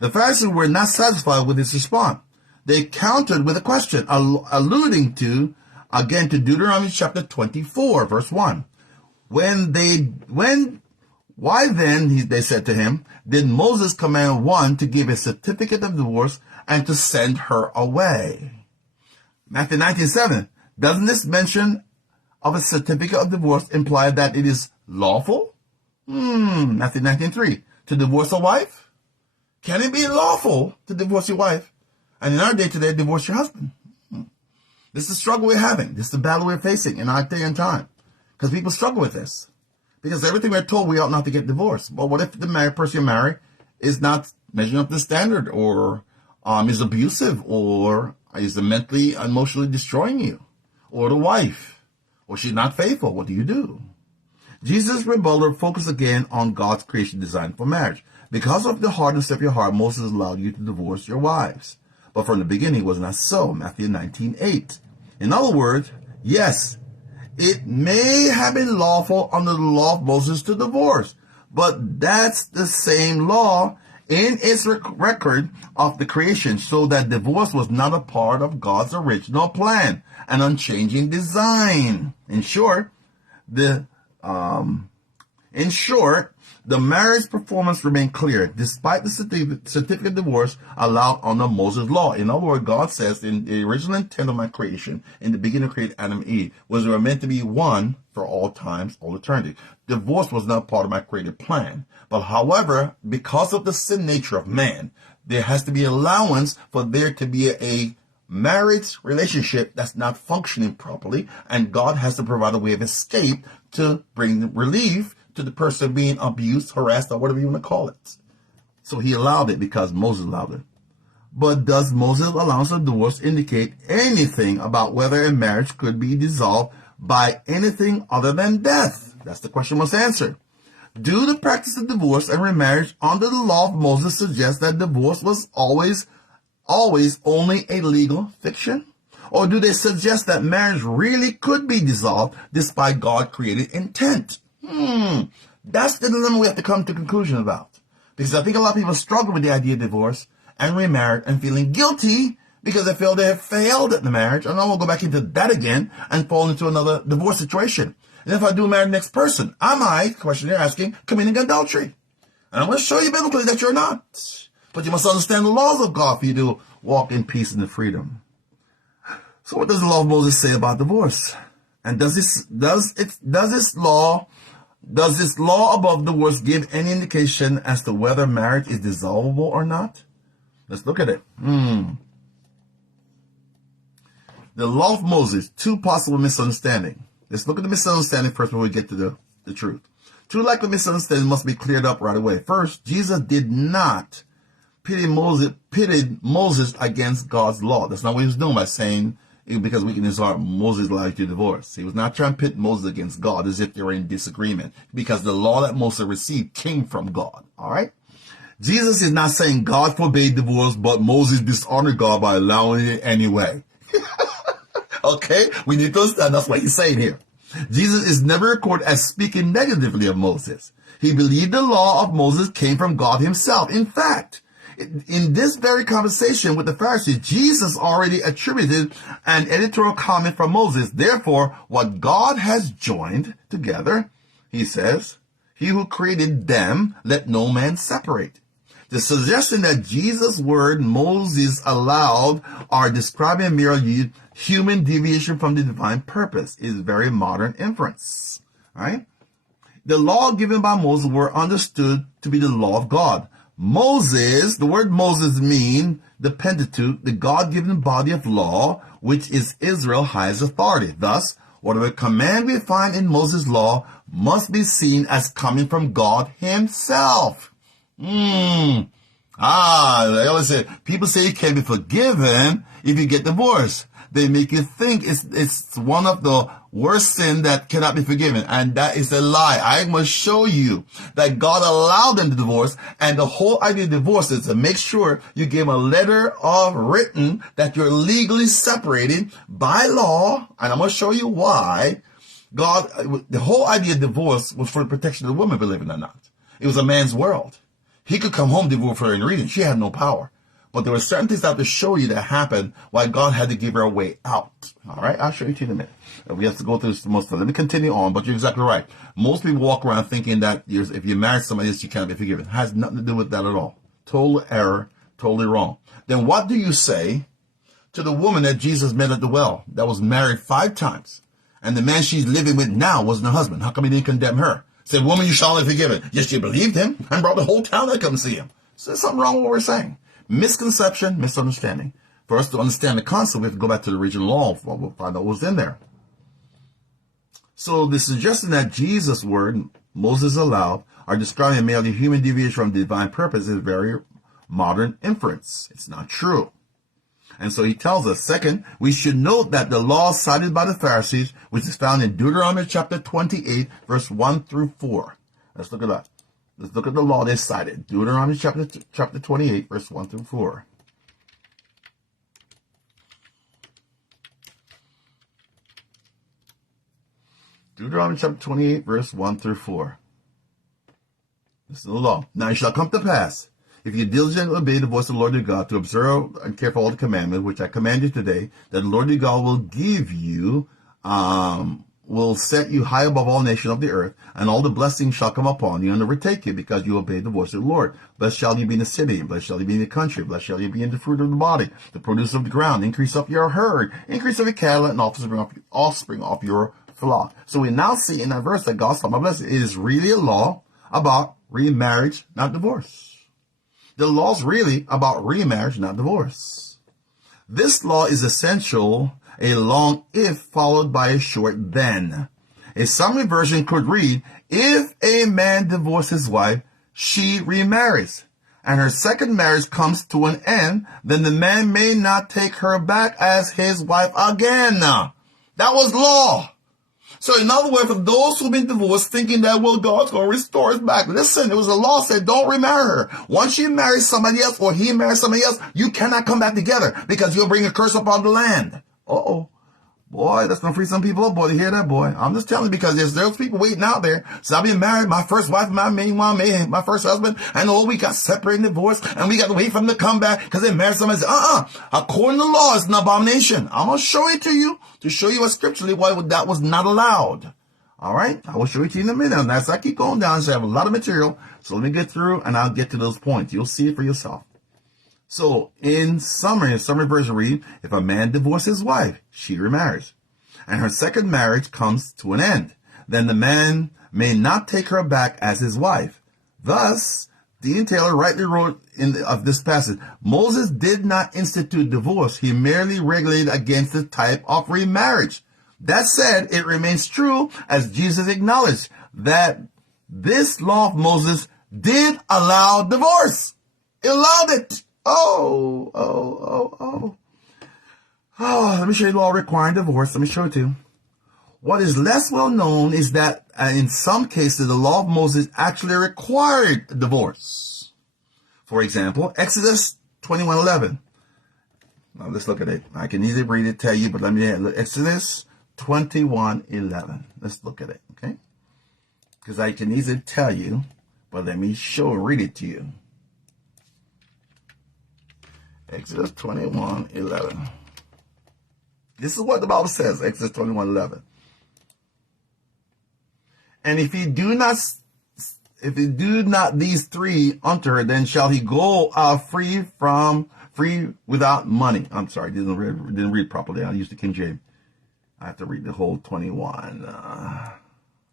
The Pharisees were not satisfied with his response. They countered with a question, alluding to, again, to Deuteronomy chapter 24, verse 1. Why then, they said to him, did Moses command one to give a certificate of divorce and to send her away? Matthew 19:7. Doesn't this mention of a certificate of divorce imply that it is lawful? Matthew 19:3. To divorce a wife? Can it be lawful to divorce your wife? And in our day today, divorce your husband? This is the struggle we're having. This is the battle we're facing in our day and time. Because people struggle with this. Because everything we're told, we ought not to get divorced. But what if the married person you marry is not measuring up to the standard, or is abusive, or is mentally, emotionally destroying you, or the wife, or she's not faithful? What do you do? Jesus' rebuttal focused again on God's creation design for marriage. Because of the hardness of your heart, Moses allowed you to divorce your wives. But from the beginning, it was not so. Matthew 19:8. In other words, yes, it may have been lawful under the law of Moses to divorce, but that's the same law in its record of the creation, so that divorce was not a part of God's original plan, an unchanging design. In short, the marriage performance remained clear despite the certificate of divorce allowed under Moses' law. In other words, God says in the original intent of my creation, in the beginning created Adam and Eve, was we were meant to be one for all times, all eternity. Divorce was not part of my created plan. But however, because of the sin nature of man, there has to be allowance for there to be a marriage relationship that's not functioning properly, and God has to provide a way of escape to bring relief to the person being abused, harassed, or whatever you want to call it. So he allowed it because Moses allowed it. But does Moses' allowance of divorce indicate anything about whether a marriage could be dissolved by anything other than death? That's the question must answer. Do the practice of divorce and remarriage under the law of Moses suggest that divorce was always only a legal fiction? Or do they suggest that marriage really could be dissolved despite God's created intent? That's the dilemma we have to come to a conclusion about. Because I think a lot of people struggle with the idea of divorce and remarried and feeling guilty because they feel they have failed at the marriage. And I will go back into that again and fall into another divorce situation. And if I do marry the next person, am I, question you're asking, committing adultery? And I'm going to show you biblically that you're not. But you must understand the laws of God for you to walk in peace and in freedom. So what does the law of Moses say about divorce? And does this law above divorce give any indication as to whether marriage is dissolvable or not? Let's look at it. The law of Moses, two possible misunderstandings. Let's look at the misunderstanding first before we get to the truth. Two likely misunderstandings must be cleared up right away. First, Jesus did not pitted Moses against God's law. That's not what he was doing by saying, because we can insult Moses allowed you to divorce. He was not trying to pit Moses against God as if they were in disagreement, because the law that Moses received came from God. All right? Jesus is not saying God forbade divorce, but Moses dishonored God by allowing it anyway. Okay? We need to understand that's what he's saying here. Jesus is never recorded as speaking negatively of Moses. He believed the law of Moses came from God himself. In fact, in this very conversation with the Pharisees, Jesus already attributed an editorial comment from Moses. Therefore, what God has joined together, he says, he who created them, let no man separate. The suggestion that Jesus' word Moses allowed are describing a mere human deviation from the divine purpose is very modern inference. Right? The law given by Moses were understood to be the law of God. Moses, the word Moses means the Pentateuch, the God-given body of law, which is Israel's highest authority. Thus, whatever command we find in Moses' law must be seen as coming from God himself. They always say, people say you can't be forgiven if you get divorced. They make you think it's one of the worst sin that cannot be forgiven. And that is a lie. I must show you that God allowed them to divorce. And the whole idea of divorce is to make sure you give a letter of written that you're legally separated by law. And I'm going to show you why the whole idea of divorce was for the protection of the woman, believe it or not. It was a man's world. He could come home, divorce her, and reason. She had no power. But there were certain things I have to show you that happened why God had to give her a way out. All right? I'll show you to you in a minute. We have to go through this most of it. Let me continue on, but you're exactly right. Most people walk around thinking that if you marry somebody else, you can't be forgiven. It has nothing to do with that at all. Total error, totally wrong. Then what do you say to the woman that Jesus met at the well that was married 5 times, and the man she's living with now wasn't her husband? How come he didn't condemn her? Said, woman, you shall be forgiven. Yes, she believed him and brought the whole town to come see him. So there's something wrong with what we're saying. Misconception, misunderstanding. For us to understand the concept, we have to go back to the original law. We'll find out what was in there. So the suggestion that Jesus' word, Moses allowed, are describing a merely human deviation from the divine purpose is very modern inference. It's not true. And so he tells us, second, we should note that the law cited by the Pharisees, which is found in Deuteronomy chapter 28, verse 1 through 4. Let's look at that. Let's look at the law they cited. Deuteronomy chapter 28, verse 1 through 4. Deuteronomy chapter 28, verse 1 through 4. This is the law. Now it shall come to pass, if you diligently obey the voice of the Lord your God, to observe and care for all the commandments which I command you today, that the Lord your God will give you, will set you high above all nations of the earth, and all the blessings shall come upon you and overtake you, because you obey the voice of the Lord. Blessed shall you be in the city, and blessed shall you be in the country, blessed shall you be in the fruit of the body, the produce of the ground, increase of your herd, increase of your cattle, and offspring of your flock. So we now see in that verse that God's talking about blessing. It is really a law about remarriage, not divorce. The law is really about remarriage, not divorce. This law is essential, a long if followed by a short then. A summary version could read, if a man divorces his wife, she remarries, and her second marriage comes to an end, then the man may not take her back as his wife again. That was law. So in other words, for those who've been divorced thinking that, well, God's going to restore us back. Listen, it was a law that said don't remarry her. Once you marry somebody else or he marries somebody else, you cannot come back together because you'll bring a curse upon the land. Uh-oh. Boy, that's going to free some people up, boy, to hear that, boy. I'm just telling you because there's those people waiting out there. So I've been married, my first wife, my main one, my first husband, and we got separated and divorced, and we got to wait for them to come back because they married somebody. According to law, it's an abomination. I'm going to show it to you scripturally why that was not allowed. All right? I will show it to you in a minute. And as I keep going down, so I have a lot of material. So let me get through, and I'll get to those points. You'll see it for yourself. So in summary version read, if a man divorces his wife, she remarries, and her second marriage comes to an end, then the man may not take her back as his wife. Thus, Dean Taylor rightly wrote of this passage, Moses did not institute divorce. He merely regulated against the type of remarriage. That said, it remains true, as Jesus acknowledged, that this law of Moses did allow divorce. It allowed it. Oh, let me show you the law requiring divorce. Let me show it to you. What is less well known is that in some cases, the law of Moses actually required divorce. For example, Exodus 21:11. Now let's look at it. I can easily read it, tell you, but let me Exodus 21:11. Let's look at it, okay? Because I can easily tell you, but let me read it to you. Exodus 21:11. This is what the Bible says, Exodus 21:11. And if he do not these three unto her, then shall he go out free without money. I'm sorry, didn't read properly. I used the King James. I have to read the whole 21.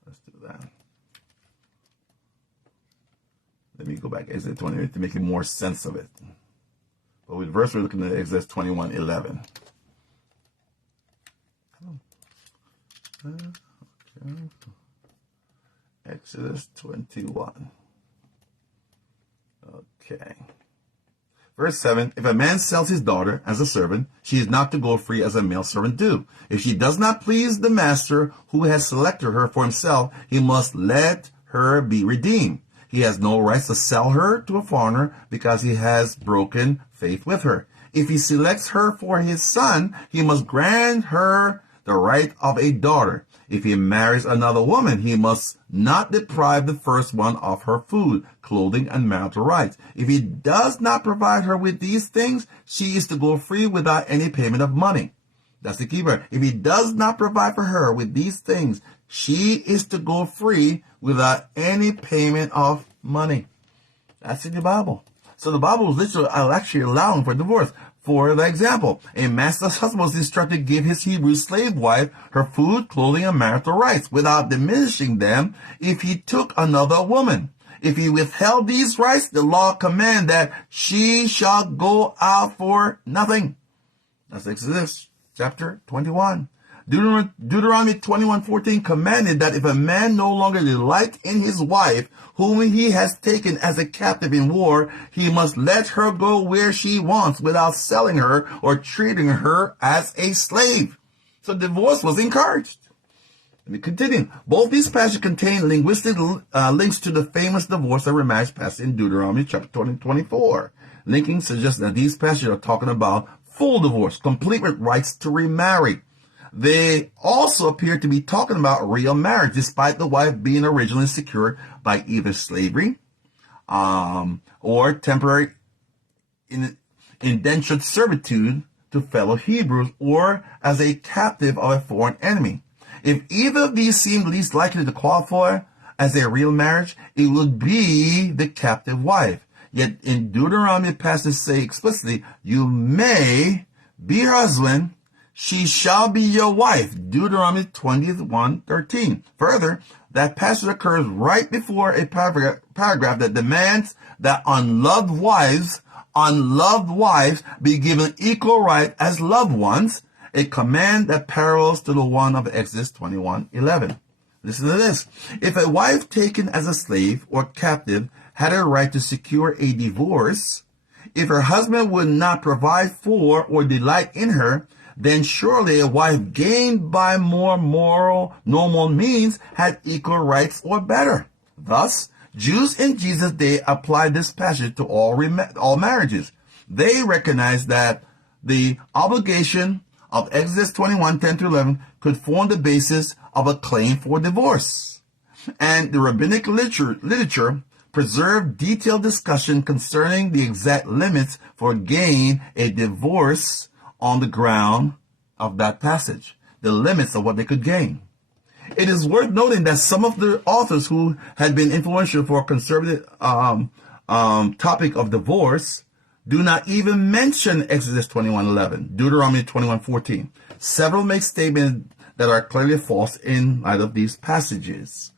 Let's do that. Let me go back to Exodus 20 to make more sense of it. But with verse, we're looking at Exodus 21:11. Okay. Exodus 21. Okay. Verse 7, if a man sells his daughter as a servant, she is not to go free as a male servant do. If she does not please the master who has selected her for himself, he must let her be redeemed. He has no right to sell her to a foreigner because he has broken faith with her. If he selects her for his son, he must grant her the right of a daughter. If he marries another woman, he must not deprive the first one of her food, clothing, and marital rights. If he does not provide her with these things, she is to go free without any payment of money. That's the key word. If he does not provide for her with these things, she is to go free without any payment of money. That's in the Bible. So the Bible is literally actually allowing for divorce. For example, a master's husband was instructed to give his Hebrew slave wife her food, clothing, and marital rights without diminishing them if he took another woman. If he withheld these rights, the law commands that she shall go out for nothing. That's Exodus chapter 21. Deuteronomy 21:14 commanded that if a man no longer delight in his wife, whom he has taken as a captive in war, he must let her go where she wants without selling her or treating her as a slave. So divorce was encouraged. Let me continue. Both these passages contain linguistic links to the famous divorce and remarriage passage in Deuteronomy chapter 24. Linking suggests that these passages are talking about full divorce, complete with rights to remarry. They also appear to be talking about real marriage, despite the wife being originally secured by either slavery or temporary indentured servitude to fellow Hebrews or as a captive of a foreign enemy. If either of these seem least likely to qualify as a real marriage, it would be the captive wife. Yet in Deuteronomy passages say explicitly, you may be her husband, she shall be your wife. Deuteronomy 21:13. Further, that passage occurs right before a paragraph that demands that unloved wives be given equal right as loved ones, a command that parallels to the one of Exodus 21:11. Listen to this. If a wife taken as a slave or captive had a right to secure a divorce, if her husband would not provide for or delight in her, then surely a wife gained by more normal means had equal rights or better. Thus, Jews in Jesus' day applied this passage to all marriages. They recognized that the obligation of Exodus 21:10-11 could form the basis of a claim for divorce. And the rabbinic literature preserved detailed discussion concerning the exact limits for gaining a divorce on the ground of that passage, the limits of what they could gain. It is worth noting that some of the authors who had been influential for a conservative topic of divorce do not even mention Exodus 21:11, Deuteronomy 21:14. Several make statements that are clearly false in light of these passages.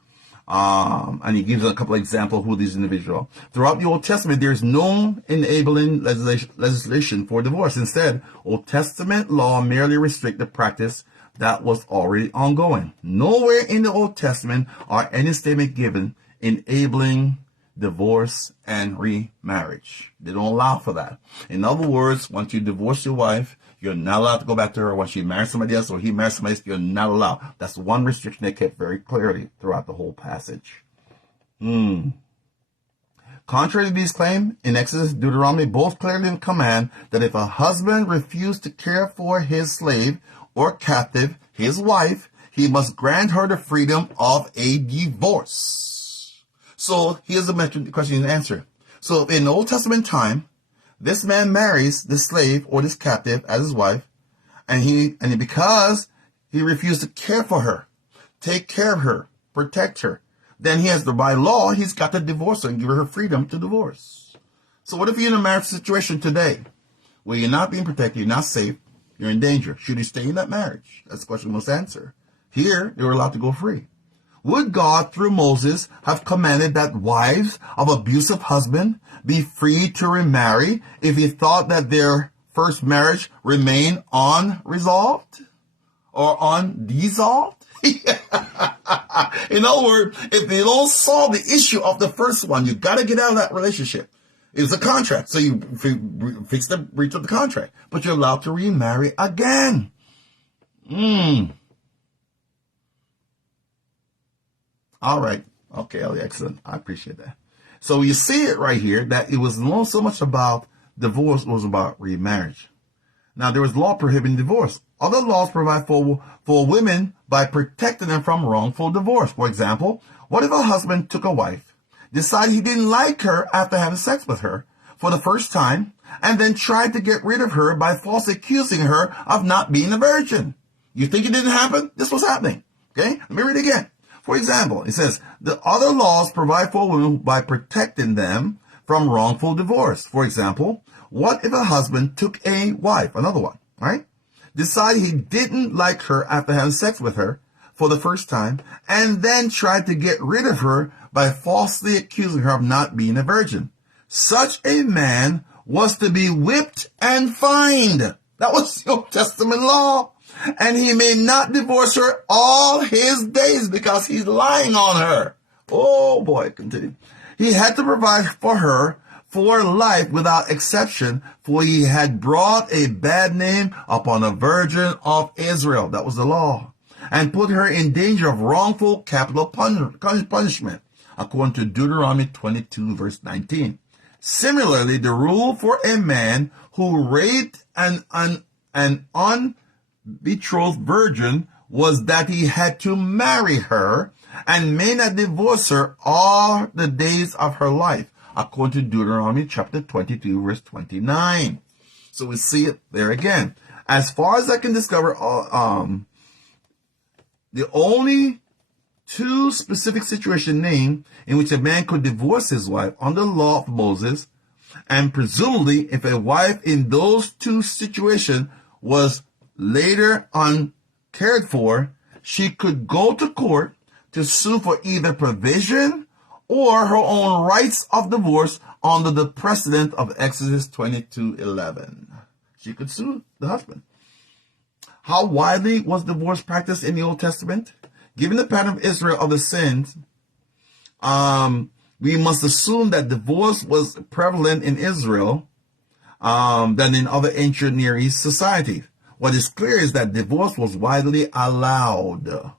And he gives a couple of examples of who these individuals are. Throughout the Old Testament, there is no enabling legislation for divorce. Instead, Old Testament law merely restrict the practice that was already ongoing. Nowhere in the Old Testament are any statement given enabling divorce and remarriage. They don't allow for that. In other words, once you divorce your wife, you're not allowed to go back to her. Once she marries somebody else or he marries somebody else, you're not allowed. That's one restriction they kept very clearly throughout the whole passage. Contrary to these claims, in Exodus and Deuteronomy, both clearly command that if a husband refused to care for his slave or captive, his wife, he must grant her the freedom of a divorce. So here's the question and answer. So in the Old Testament time, this man marries this slave or this captive as his wife, and because he refused to care for her, take care of her, protect her, then he has to, by law, he's got to divorce her and give her freedom to divorce. So what if you're in a marriage situation today where you're not being protected, you're not safe, you're in danger? Should you stay in that marriage? That's the question we must answer. Here, they were allowed to go free. Would God, through Moses, have commanded that wives of abusive husbands be free to remarry if he thought that their first marriage remained unresolved or undissolved? In other words, if they don't solve the issue of the first one, you got to get out of that relationship. It's a contract, so you fix the breach of the contract, but you're allowed to remarry again. All right. Okay, excellent. I appreciate that. So you see it right here that it was not so much about divorce, it was about remarriage. Now, there was law prohibiting divorce. Other laws provide for women by protecting them from wrongful divorce. For example, what if a husband took a wife, decided he didn't like her after having sex with her for the first time, and then tried to get rid of her by falsely accusing her of not being a virgin? You think it didn't happen? This was happening. Okay? Let me read it again. For example, it says, the other laws provide for women by protecting them from wrongful divorce. For example, what if a husband took a wife, another one, right? Decided he didn't like her after having sex with her for the first time, and then tried to get rid of her by falsely accusing her of not being a virgin. Such a man was to be whipped and fined. That was the Old Testament law. And he may not divorce her all his days because he's lying on her. Oh boy, continue. He had to provide for her for life without exception, for he had brought a bad name upon a virgin of Israel. That was the law. And put her in danger of wrongful capital punishment, according to Deuteronomy 22, verse 19. Similarly, the rule for a man who raped an unbetrothed virgin was that he had to marry her and may not divorce her all the days of her life, according to Deuteronomy chapter 22, verse 29. So we see it there again. As far as I can discover, the only two specific situations named in which a man could divorce his wife under the law of Moses, and presumably if a wife in those two situations was later on cared for, she could go to court to sue for either provision or her own rights of divorce under the precedent of Exodus 22:11. She could sue the husband. How widely was divorce practiced in the Old Testament? Given the pattern of Israel of the sins, we must assume that divorce was prevalent in Israel than in other ancient Near East societies. What is clear is that divorce was widely allowed.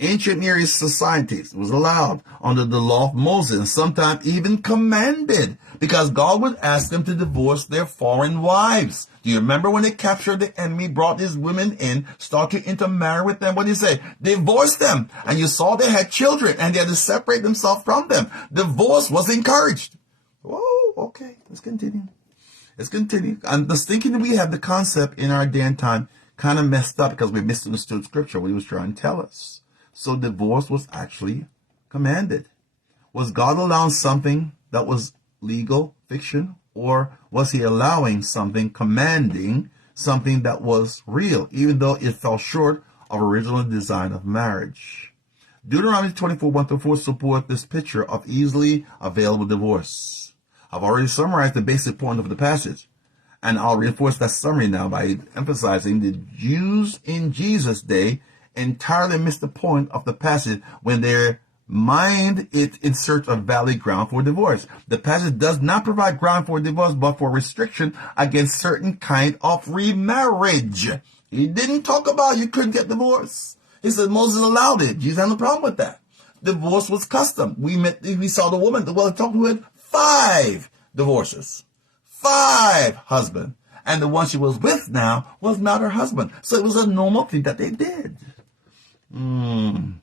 Ancient Near East societies was allowed under the law of Moses, and sometimes even commanded, because God would ask them to divorce their foreign wives. Do you remember when they captured the enemy, brought these women in, started to intermarry with them? What did he say? Divorce them. And you saw they had children, and they had to separate themselves from them. Divorce was encouraged. Oh, okay. Let's continue. And the thinking that we have the concept in our day and time kind of messed up because we misunderstood Scripture, what he was trying to tell us. So divorce was actually commanded. Was God allowing something that was legal, fiction, or was he allowing something, commanding something that was real, even though it fell short of original design of marriage? Deuteronomy 24, 1-4 support this picture of easily available divorce. I've already summarized the basic point of the passage, and I'll reinforce that summary now by emphasizing the Jews in Jesus' day entirely missed the point of the passage when they mind it in search of valid ground for divorce. The passage does not provide ground for divorce, but for restriction against certain kind of remarriage. He didn't talk about you couldn't get divorced. He said Moses allowed it. Jesus had no problem with that. Divorce was custom. We saw the woman, well, talking with 5 divorces, 5 husbands. And the one she was with now was not her husband. So it was a normal thing that they did. When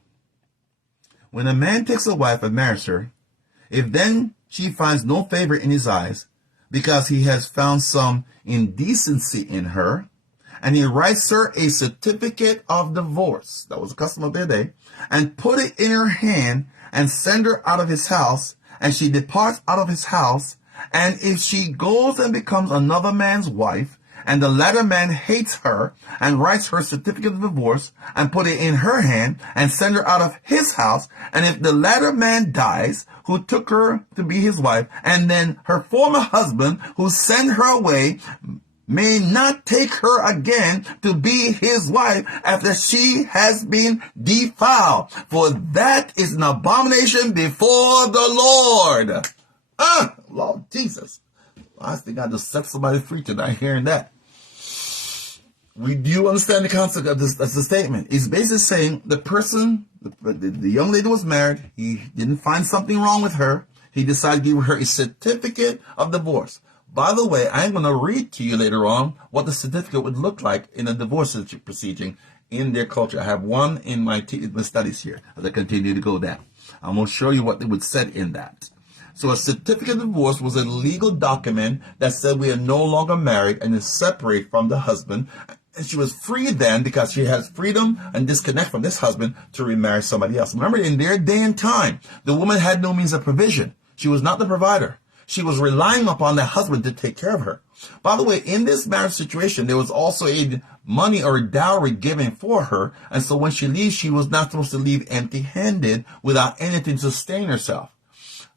a man takes a wife and marries her, if then she finds no favor in his eyes because he has found some indecency in her, and he writes her a certificate of divorce, that was a custom of their day, and put it in her hand and send her out of his house, and she departs out of his house, and if she goes and becomes another man's wife, and the latter man hates her and writes her certificate of divorce and put it in her hand and send her out of his house, and if the latter man dies who took her to be his wife, and then her former husband who sent her away may not take her again to be his wife after she has been defiled, for that is an abomination before the Lord. Lord Jesus. I think I just set somebody free tonight hearing that. We do understand the concept of this as a statement. It's basically saying the person, the young lady was married. He didn't find something wrong with her. He decided to give her a certificate of divorce. By the way, I'm going to read to you later on what the certificate would look like in a divorce proceeding in their culture. I have one in my studies here as I continue to go down. I'm going to show you what they would set in that. So a certificate of divorce was a legal document that said we are no longer married and is separate from the husband. And she was free then because she has freedom and disconnect from this husband to remarry somebody else. Remember, in their day and time, the woman had no means of provision. She was not the provider. She was relying upon the husband to take care of her. By the way, in this marriage situation, there was also a money or a dowry given for her. And so when she leaves, she was not supposed to leave empty-handed without anything to sustain herself.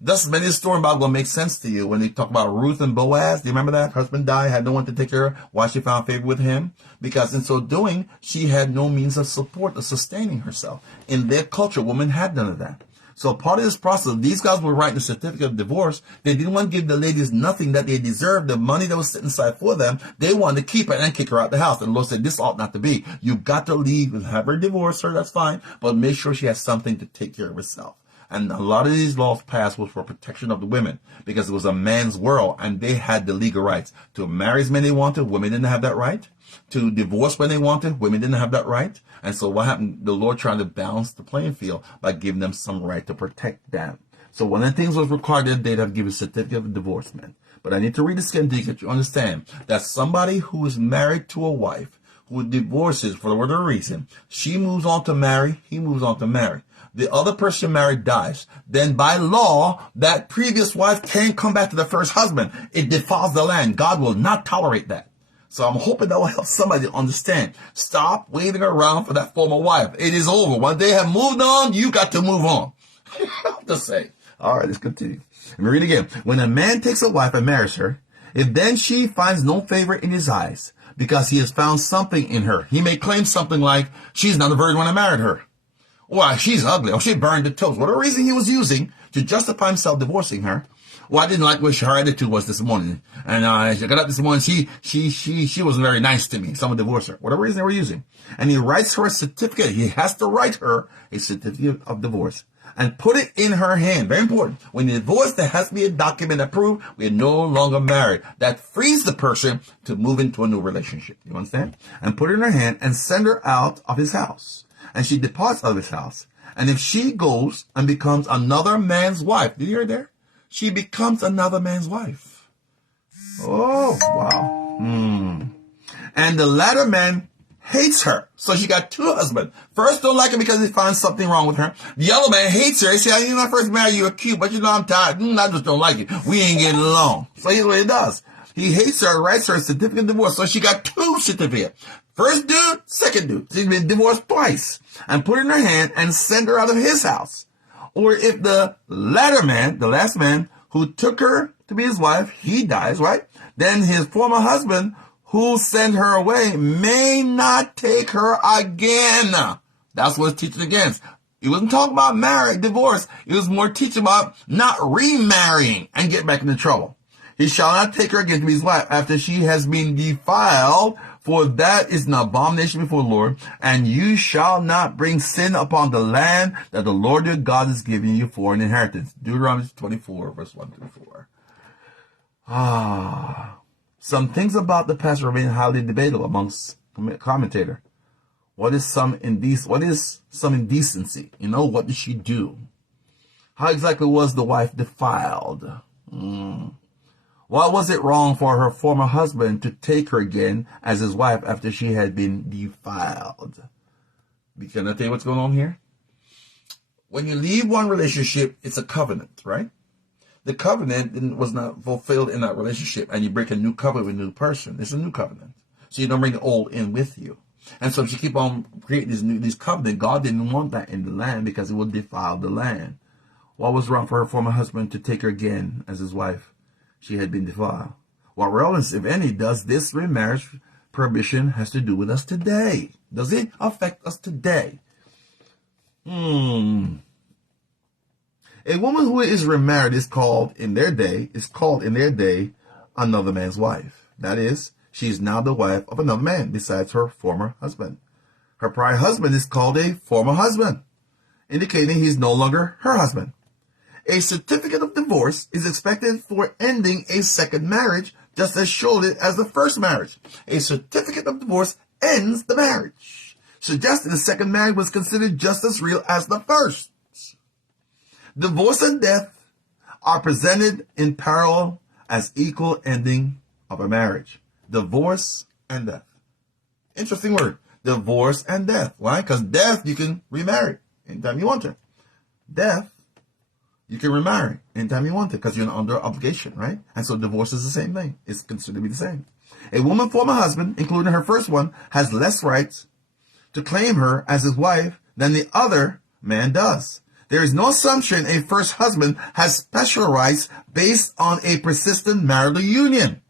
Thus, many story about will make sense to you when they talk about Ruth and Boaz. Do you remember that? Husband died, had no one to take care of. Why she found favor with him? Because in so doing, she had no means of support or sustaining herself. In their culture, women had none of that. So part of this process, these guys were writing a certificate of divorce. They didn't want to give the ladies nothing that they deserved, the money that was sitting aside for them. They wanted to keep it and kick her out the house. And the Lord said, this ought not to be. You've got to leave and have her divorce her, that's fine. But make sure she has something to take care of herself. And a lot of these laws passed was for protection of the women because it was a man's world and they had the legal rights to marry as many they wanted. Women didn't have that right. To divorce when they wanted. Women didn't have that right. And so what happened? The Lord tried to balance the playing field by giving them some right to protect them. So one of the things was required that they'd have to give a certificate of divorcement. But I need to read this again to get you understand that somebody who is married to a wife who divorces for whatever reason, she moves on to marry, he moves on to marry. The other person married dies, then by law, that previous wife can't come back to the first husband. It defiles the land. God will not tolerate that. So I'm hoping that will help somebody to understand. Stop waiting around for that former wife. It is over. Once they have moved on, you got to move on. Just say. All right, let's continue. Let me read again. When a man takes a wife and marries her, if then she finds no favor in his eyes because he has found something in her, he may claim something like, she's not a virgin when I married her. Why, she's ugly, or she burned the toast. Whatever reason he was using to justify himself divorcing her. Well, I didn't like what her attitude was this morning. And I got up this morning, she wasn't very nice to me. Someone divorced her. Whatever reason they were using. And he writes her a certificate. He has to write her a certificate of divorce and put it in her hand. Very important. When you divorce, there has to be a document that proves we are no longer married. That frees the person to move into a new relationship. You understand? And put it in her hand and send her out of his house. And she departs out of his house. And if she goes and becomes another man's wife, did you hear there? She becomes another man's wife. Oh, wow. And the latter man hates her. So she got 2 husbands. First don't like her because he finds something wrong with her. The other man hates her. He said, you know, I first married you, you're cute, but you know, I'm tired. I just don't like it. We ain't getting along. So here's what he does. He hates her, writes her a certificate of divorce. So she got 2 certificates. First dude, second dude. She's been divorced twice and put in her hand and send her out of his house. Or if the latter man, the last man who took her to be his wife, he dies, right? Then his former husband who sent her away may not take her again. That's what it's teaching against. He wasn't talking about marriage, divorce. It was more teaching about not remarrying and get back into trouble. He shall not take her again to be his wife after she has been defiled, for that is an abomination before the Lord. And you shall not bring sin upon the land that the Lord your God is giving you for an inheritance. Deuteronomy 24, verse 1 through 4. Some things about the passage remain highly debatable amongst commentators. What is some indecency? What did she do? How exactly was the wife defiled? Why was it wrong for her former husband to take her again as his wife after she had been defiled? Can I tell you what's going on here? When you leave one relationship, it's a covenant, right? The covenant was not fulfilled in that relationship, and you break a new covenant with a new person. It's a new covenant. So you don't bring the old in with you. And so if you keep on creating these covenants, God didn't want that in the land because it would defile the land. What was wrong for her former husband to take her again as his wife? She had been defiled. What relevance, if any, does this remarriage prohibition has to do with us today? Does it affect us today? A woman who is remarried is called in their day another man's wife. That is, she is now the wife of another man besides her former husband. Her prior husband is called a former husband, indicating he is no longer her husband. A certificate of divorce is expected for ending a second marriage just as surely as the first marriage. A certificate of divorce ends the marriage, suggesting the second marriage was considered just as real as the first. Divorce and death are presented in parallel as equal ending of a marriage. Divorce and death. Interesting word. Divorce and death. Why? Because death, you can remarry anytime you want to. Death, you can remarry anytime you want to because you're under obligation, right? And so divorce is the same thing. It's considered to be the same. A woman's former husband, including her first one, has less rights to claim her as his wife than the other man does. There is no assumption a first husband has special rights based on a persistent marital union.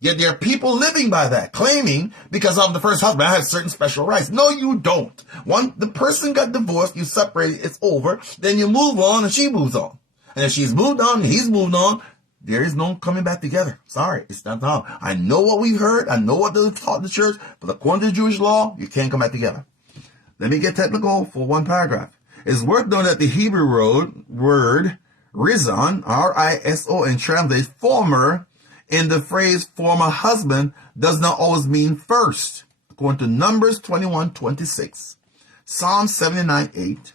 Yet there are people living by that, claiming because of the first husband, I have certain special rights. No, you don't. Once the person got divorced, you separated, it's over. Then you move on and she moves on. And if she's moved on and he's moved on, there is no coming back together. Sorry, it's not how. I know what we've heard. I know what they taught in the church. But according to Jewish law, you can't come back together. Let me get technical for one paragraph. It's worth noting that the Hebrew word rizon, R-I-S-O-N, translates former in the phrase former husband does not always mean first. According to Numbers 21:26, Psalm 79:8,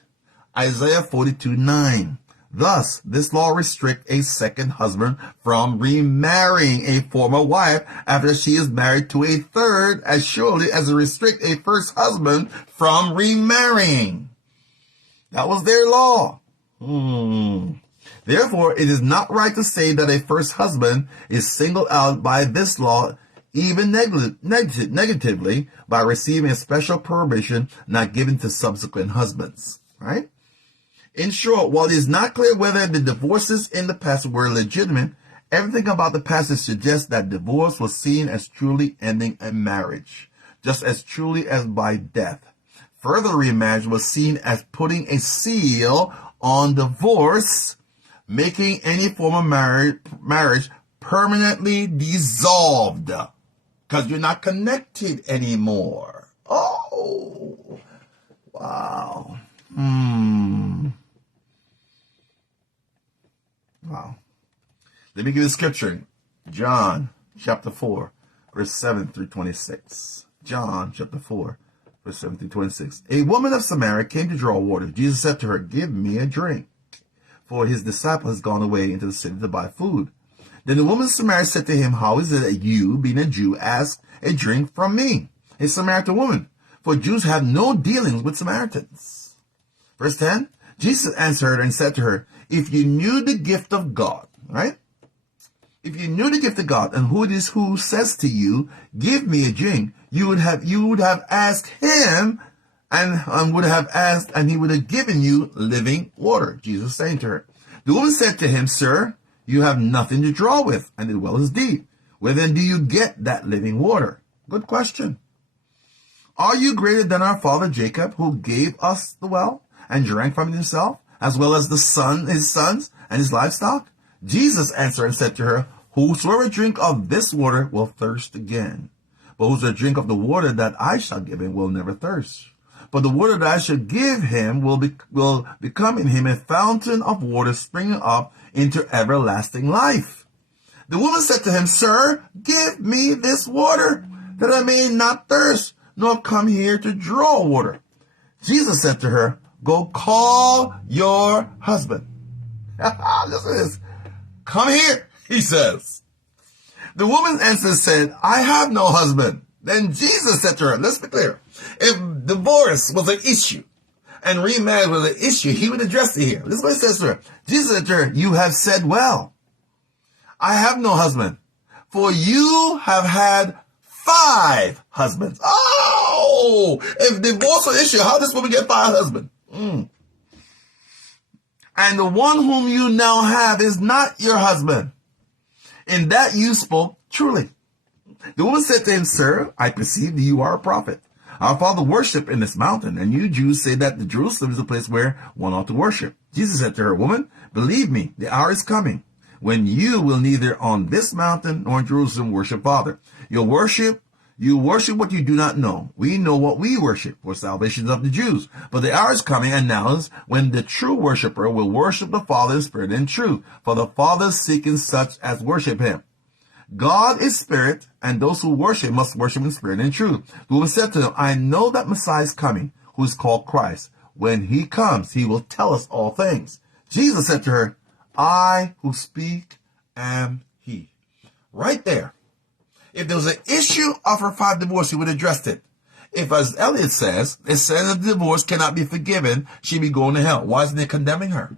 Isaiah 42:9. Thus, this law restricts a second husband from remarrying a former wife after she is married to a third as surely as it restricts a first husband from remarrying. That was their law. Therefore, it is not right to say that a first husband is singled out by this law, even negatively, by receiving a special prohibition not given to subsequent husbands. Right? In short, while it is not clear whether the divorces in the past were legitimate, everything about the passage suggests that divorce was seen as truly ending a marriage, just as truly as by death. Further, remarriage was seen as putting a seal on divorce, making any form of marriage permanently dissolved because you're not connected anymore. Oh, wow. Wow. Let me give you the scripture. John chapter 4, verse 7 through 26. John chapter 4, verse 7 through 26. A woman of Samaria came to draw water. Jesus said to her, "Give me a drink," for his disciple has gone away into the city to buy food. Then the woman of Samaria said to him, "How is it that you, being a Jew, ask a drink from me, a Samaritan woman? For Jews have no dealings with Samaritans." Verse 10, Jesus answered and said to her, "If you knew the gift of God," right? If you knew the gift of God and who it is who says to you, give me a drink, you would have asked him and would have asked, and he would have given you living water. Jesus saying to her. The woman said to him, Sir, you have nothing to draw with, and the well is deep. Where then do you get that living water? Good question. Are you greater than our father Jacob, who gave us the well and drank from it himself, as well as his sons, and his livestock? Jesus answered and said to her, Whosoever drink of this water will thirst again. But whosoever drink of the water that I shall give him will never thirst. But the water that I shall give him will become in him a fountain of water springing up into everlasting life. The woman said to him, Sir, give me this water, that I may not thirst, nor come here to draw water. Jesus said to her, Go call your husband. Listen to this. Come here, he says. The woman answered and said, I have no husband. Then Jesus said to her, let's be clear. If divorce was an issue and remarriage was an issue, he would address it here. This is what he says to her. Jesus said to her, You have said well. I have no husband, for you have had 5 husbands. Oh, if divorce was an issue, how does this woman get 5 husbands? And the one whom you now have is not your husband. In that you spoke truly. The woman said to him, Sir, I perceive that you are a prophet. Our father worship in this mountain, and you Jews say that the Jerusalem is a place where one ought to worship. Jesus said to her, Woman, believe me, the hour is coming when you will neither on this mountain nor in Jerusalem worship Father. You worship what you do not know. We know what we worship, for salvation is of the Jews. But the hour is coming, and now is when the true worshiper will worship the Father in spirit and truth. For the Father is seeking such as worship him. God is spirit, and those who worship must worship in spirit and truth. The woman said to him, I know that Messiah is coming, who is called Christ. When he comes, he will tell us all things. Jesus said to her, I who speak am he. Right there. If there was an issue of her 5 divorce, he would have addressed it. If, as Eliot says, it says that the divorce cannot be forgiven, she'd be going to hell. Why isn't it condemning her?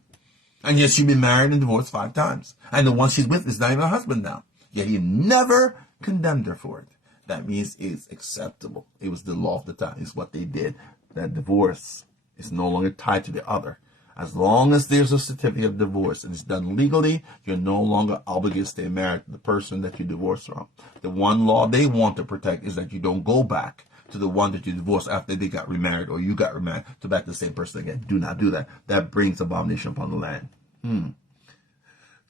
And yet she'd be married and divorced 5 times. And the one she's with is not even her husband now. Yet he never condemned her for it. That means it's acceptable. It was the law of the time. It's what they did. That divorce is no longer tied to the other. As long as there's a certificate of divorce and it's done legally, you're no longer obligated to stay married to the person that you divorced from. The one law they want to protect is that you don't go back to the one that you divorced after they got remarried or you got remarried to back to the same person again. Do not do that. That brings abomination upon the land.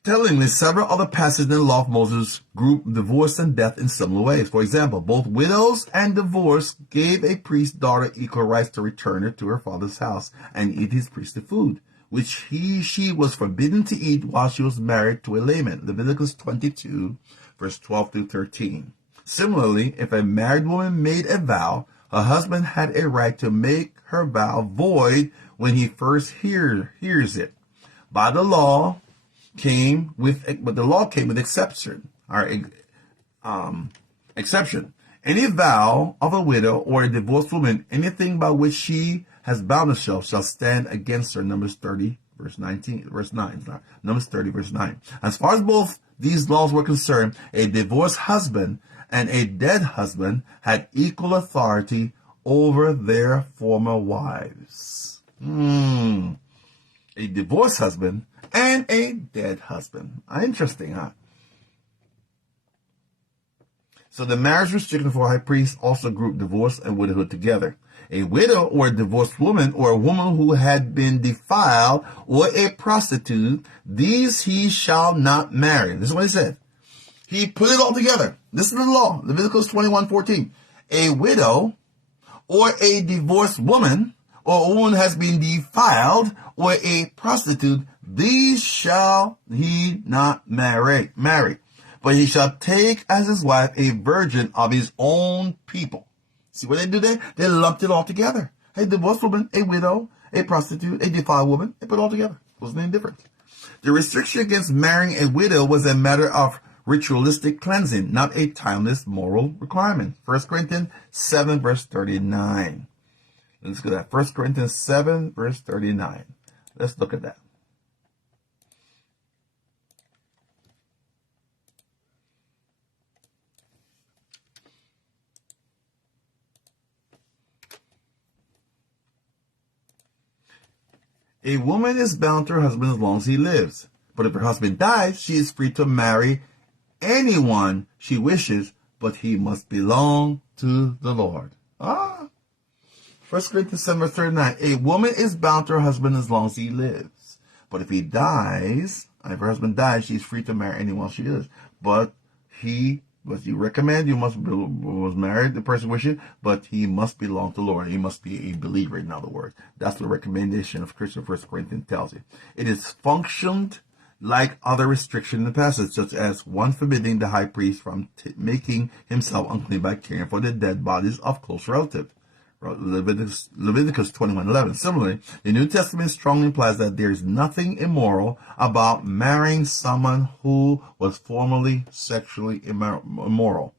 Tellingly, several other passages in the law of Moses group divorce and death in similar ways. For example, both widows and divorce gave a priest's daughter equal rights to return her to her father's house and eat his priestly food, which she was forbidden to eat while she was married to a layman. Leviticus 22, verse 12 through 13. Similarly, if a married woman made a vow, her husband had a right to make her vow void when he first hears it. By the law, but the law came with exception. Exception. Any vow of a widow or a divorced woman, anything by which she has bound herself, shall stand against her. Numbers 30, verse 19, verse 9. Numbers 30, verse 9. As far as both these laws were concerned, a divorced husband and a dead husband had equal authority over their former wives. A divorced husband and a dead husband. Interesting, huh? So the marriage restriction for high priests also grouped divorce and widowhood together. A widow or a divorced woman or a woman who had been defiled or a prostitute, these he shall not marry. This is what he said. He put it all together. This is the law. Leviticus 21:14. A widow or a divorced woman or a woman has been defiled or a prostitute, these shall he not marry. But he shall take as his wife a virgin of his own people. See what they do there? They lumped it all together. A divorced woman, a widow, a prostitute, a defiled woman, they put it all together. Wasn't any different. The restriction against marrying a widow was a matter of ritualistic cleansing, not a timeless moral requirement. 1 Corinthians 7, verse 39. Let's go to that. 1 Corinthians 7, verse 39. Let's look at that. A woman is bound to her husband as long as he lives. But if her husband dies, she is free to marry anyone she wishes, but he must belong to the Lord. 1 Corinthians 7:39. A woman is bound to her husband as long as he lives. But if he dies, if her husband dies, she's free to marry anyone she is. But you recommend you must marry the person wishes, but he must belong to the Lord. He must be a believer, in other words. That's the recommendation of Scripture. 1 Corinthians tells you. It is functioned like other restrictions in the passage, such as one forbidding the high priest from making himself unclean by caring for the dead bodies of close relatives. Leviticus 21:11. Similarly, the New Testament strongly implies that there is nothing immoral about marrying someone who was formerly sexually immoral.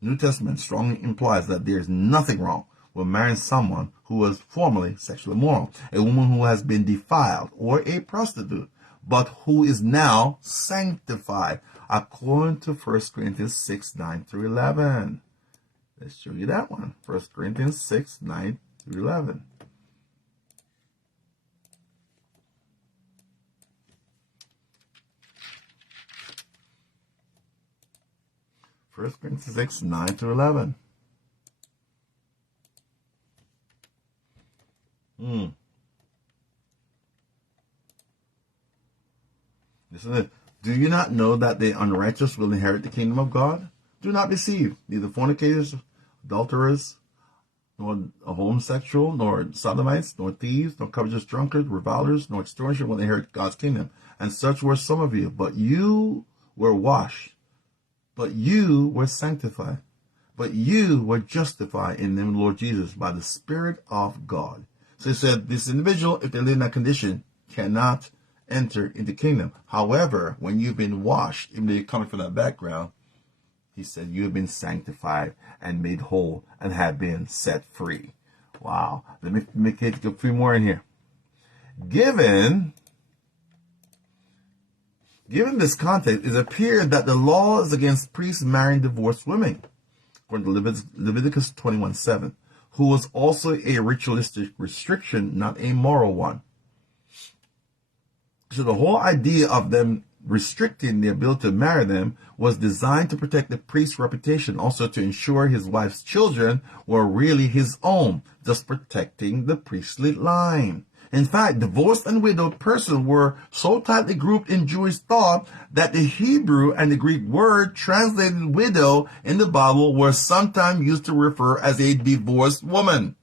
New Testament strongly implies that there is nothing wrong with marrying someone who was formerly sexually immoral, a woman who has been defiled, or a prostitute, but who is now sanctified, according to 1 Corinthians 6:9-11. Let's show you that one. 1 Corinthians 6:9-11. First Corinthians 6:9-11. Listen to this. Do you not know that the unrighteous will inherit the kingdom of God? Do not deceive. Neither fornicators, adulterers, nor homosexual, nor sodomites, nor thieves, nor covetous drunkards, revilers, nor extortioners will inherit God's kingdom. And such were some of you. But you were washed. But you were sanctified. But you were justified in the name of the Lord Jesus by the Spirit of God. So he said, this individual, if they live in that condition, cannot enter into the kingdom. However, when you've been washed, even though you're coming from that background, he said, you have been sanctified and made whole and have been set free. Wow. Let me make it a few more in here. Given this context, it appeared that the law is against priests marrying divorced women, according to Leviticus 21:7, who was also a ritualistic restriction, not a moral one. So the whole idea of them restricting the ability to marry them was designed to protect the priest's reputation, also to ensure his wife's children were really his own, thus protecting the priestly line. In fact, divorced and widowed persons were so tightly grouped in Jewish thought that the Hebrew and the Greek word translated widow in the Bible were sometimes used to refer as a divorced woman.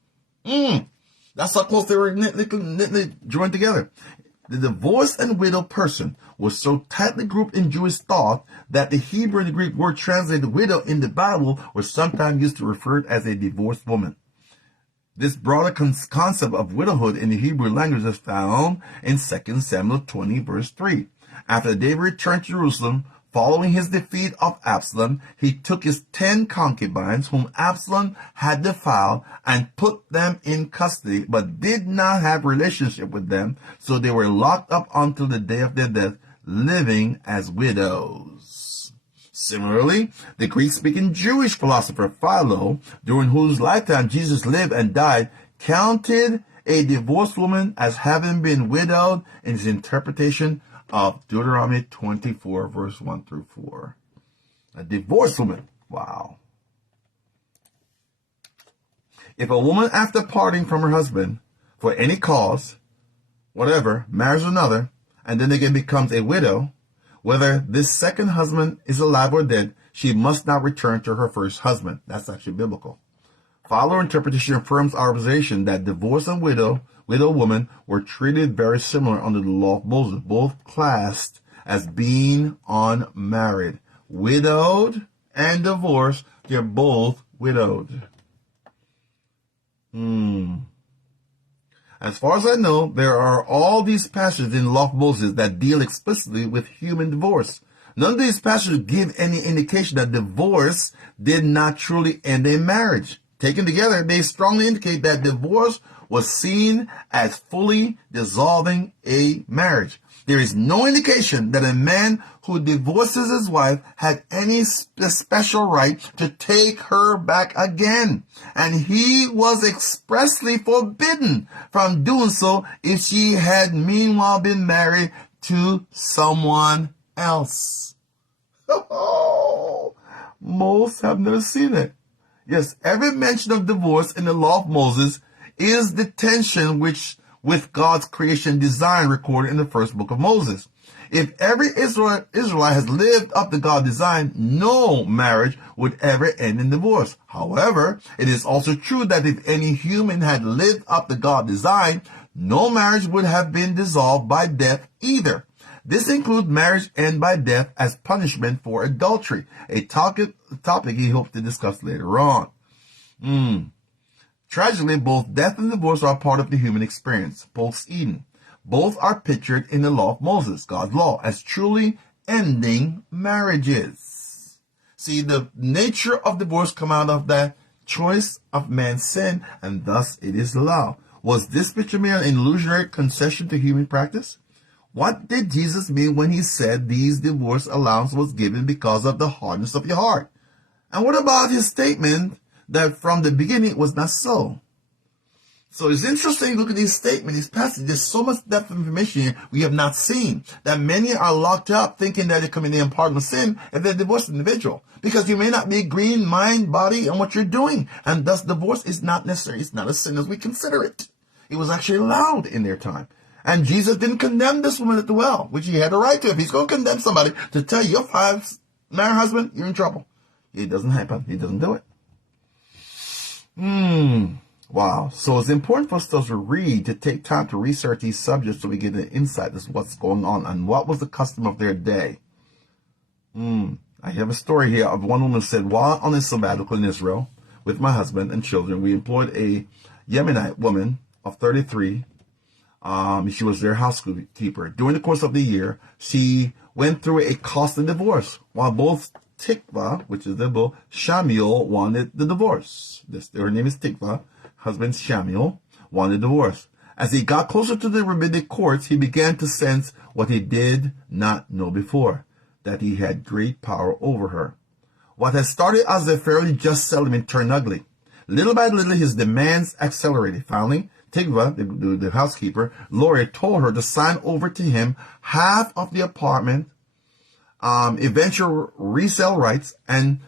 That's how close they were neatly joined together. The divorced and widowed person was so tightly grouped in Jewish thought that the Hebrew and the Greek word translated widow in the Bible were sometimes used to refer to as a divorced woman. This broader concept of widowhood in the Hebrew language is found in 2 Samuel 20:3. After David returned to Jerusalem, following his defeat of Absalom, he took his 10 concubines whom Absalom had defiled and put them in custody, but did not have relationship with them, so they were locked up until the day of their death, living as widows. Similarly, the Greek-speaking Jewish philosopher Philo, during whose lifetime Jesus lived and died, counted a divorced woman as having been widowed in his interpretation of Deuteronomy 24:1-4. A divorced woman. Wow. If a woman, after parting from her husband for any cause, whatever, marries another, and then again becomes a widow, whether this second husband is alive or dead, she must not return to her first husband. That's actually biblical. Follower interpretation affirms our observation that divorced and widow women were treated very similar under the law of Moses, both classed as being unmarried. Widowed and divorced, they're both widowed. As far as I know, there are all these passages in the law of Moses that deal explicitly with human divorce. None of these passages give any indication that divorce did not truly end a marriage. Taken together, they strongly indicate that divorce was seen as fully dissolving a marriage. There is no indication that a man who divorces his wife had any special right to take her back again, and he was expressly forbidden from doing so if she had meanwhile been married to someone else. Most have never seen it. Yes, every mention of divorce in the law of Moses is the tension with God's creation design recorded in the first book of Moses. If every Israelite has lived up to God's design, no marriage would ever end in divorce. However, it is also true that if any human had lived up to God's design, no marriage would have been dissolved by death either. This includes marriage end by death as punishment for adultery, a topic he hopes to discuss later on. Tragically, both death and divorce are part of the human experience, post-Eden. Both are pictured in the law of Moses, God's law, as truly ending marriages. See, the nature of divorce come out of that choice of man's sin, and thus it is allowed. Was this picture mere an illusionary concession to human practice? What did Jesus mean when he said these divorce allowance was given because of the hardness of your heart? And what about his statement that from the beginning it was not so? So it's interesting to look at these statements, these passages. There's so much depth of information here we have not seen, that many are locked up thinking that they're committing an unpardonable sin if they're divorced individual. Because you may not be agreeing mind, body, and what you're doing. And thus divorce is not necessary. It's not a sin as we consider it. It was actually allowed in their time. And Jesus didn't condemn this woman at the well, which he had a right to. If he's going to condemn somebody to tell your married husband, you're in trouble. It doesn't happen. He doesn't do it. Wow. So it's important for us to read, to take time to research these subjects so we get an insight as to what's going on and what was the custom of their day. I have a story here of one woman who said, while on a sabbatical in Israel with my husband and children, we employed a Yemenite woman of 33. She was their housekeeper. During the course of the year, she went through a costly divorce, while both Tikva, which is the book, Shamuel wanted the divorce. Her name is Tikva. Husband Shamuel wanted divorce. As he got closer to the rabbinic courts, he began to sense what he did not know before, that he had great power over her. What had started as a fairly just settlement turned ugly. Little by little, his demands accelerated. Finally, Tigva, the housekeeper, lawyer, told her to sign over to him half of the apartment, eventual resale rights, and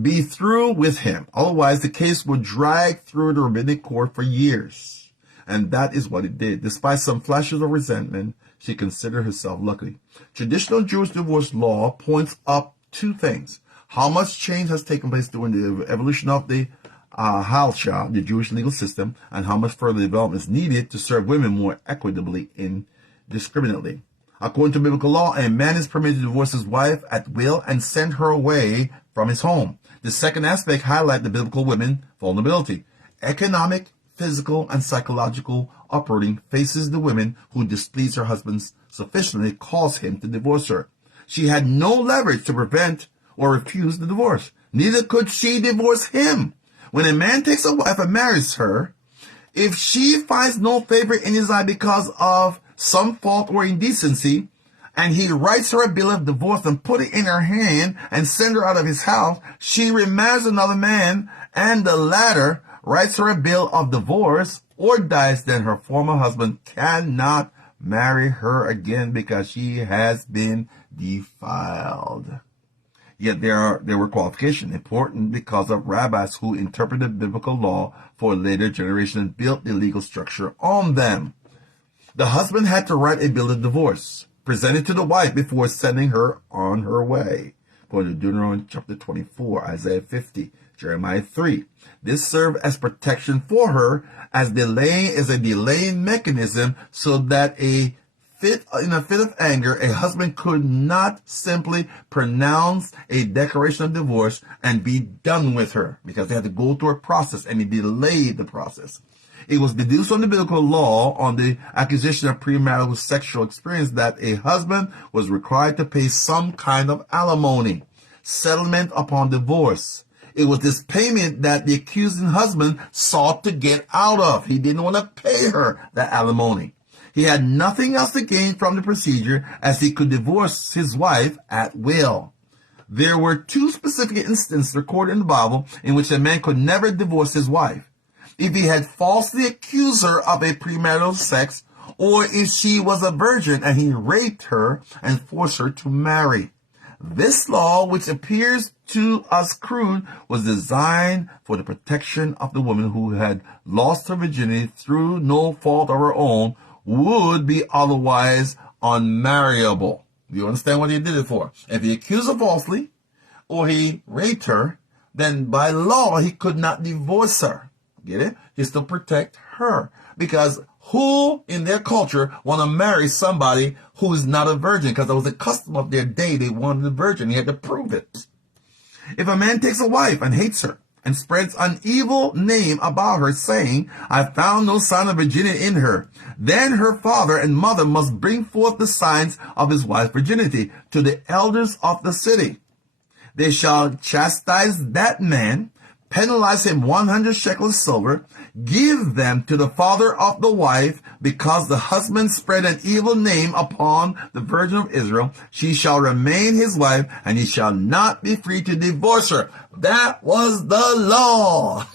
be through with him. Otherwise, the case would drag through the rabbinic court for years. And that is what it did. Despite some flashes of resentment, she considered herself lucky. Traditional Jewish divorce law points up two things. How much change has taken place during the evolution of the Halsha, the Jewish legal system, and how much further development is needed to serve women more equitably indiscriminately. According to biblical law, a man is permitted to divorce his wife at will and send her away from his home. The second aspect highlights the biblical women's vulnerability. Economic, physical, and psychological upbringing faces the woman who displeased her husband sufficiently cause him to divorce her. She had no leverage to prevent or refuse the divorce. Neither could she divorce him. When a man takes a wife and marries her, if she finds no favor in his eye because of some fault or indecency, and he writes her a bill of divorce and put it in her hand and send her out of his house, she remarries another man, and the latter writes her a bill of divorce or dies, then her former husband cannot marry her again because she has been defiled. Yet there were qualifications important because of rabbis who interpreted biblical law for a later generation and built the legal structure on them. The husband had to write a bill of divorce, present it to the wife before sending her on her way. According to Deuteronomy chapter 24, Isaiah 50, Jeremiah 3. This served as protection for her as a delaying mechanism so that in a fit of anger, a husband could not simply pronounce a declaration of divorce and be done with her, because they had to go through a process, and he delayed the process. It was deduced from the biblical law on the accusation of premarital sexual experience that a husband was required to pay some kind of alimony, settlement upon divorce. It was this payment that the accusing husband sought to get out of. He didn't want to pay her that alimony. He had nothing else to gain from the procedure, as he could divorce his wife at will. There were two specific instances recorded in the Bible in which a man could never divorce his wife: if he had falsely accused her of a premarital sex, or if she was a virgin and he raped her and forced her to marry. This law, which appears to us crude, was designed for the protection of the woman who had lost her virginity through no fault of her own, would be otherwise unmarriable. Do you understand what he did it for? If he accused her falsely, or he raped her, then by law he could not divorce her. Get it? He's to protect her. Because who in their culture want to marry somebody who is not a virgin? Because it was the custom of their day. They wanted a virgin. He had to prove it. If a man takes a wife and hates her and spreads an evil name about her, saying, "I found no sign of virginity in her," then her father and mother must bring forth the signs of his wife's virginity to the elders of the city. They shall chastise that man, penalize him 100 shekels of silver, give them to the father of the wife, because the husband spread an evil name upon the Virgin of Israel. She shall remain his wife, and he shall not be free to divorce her. That was the law.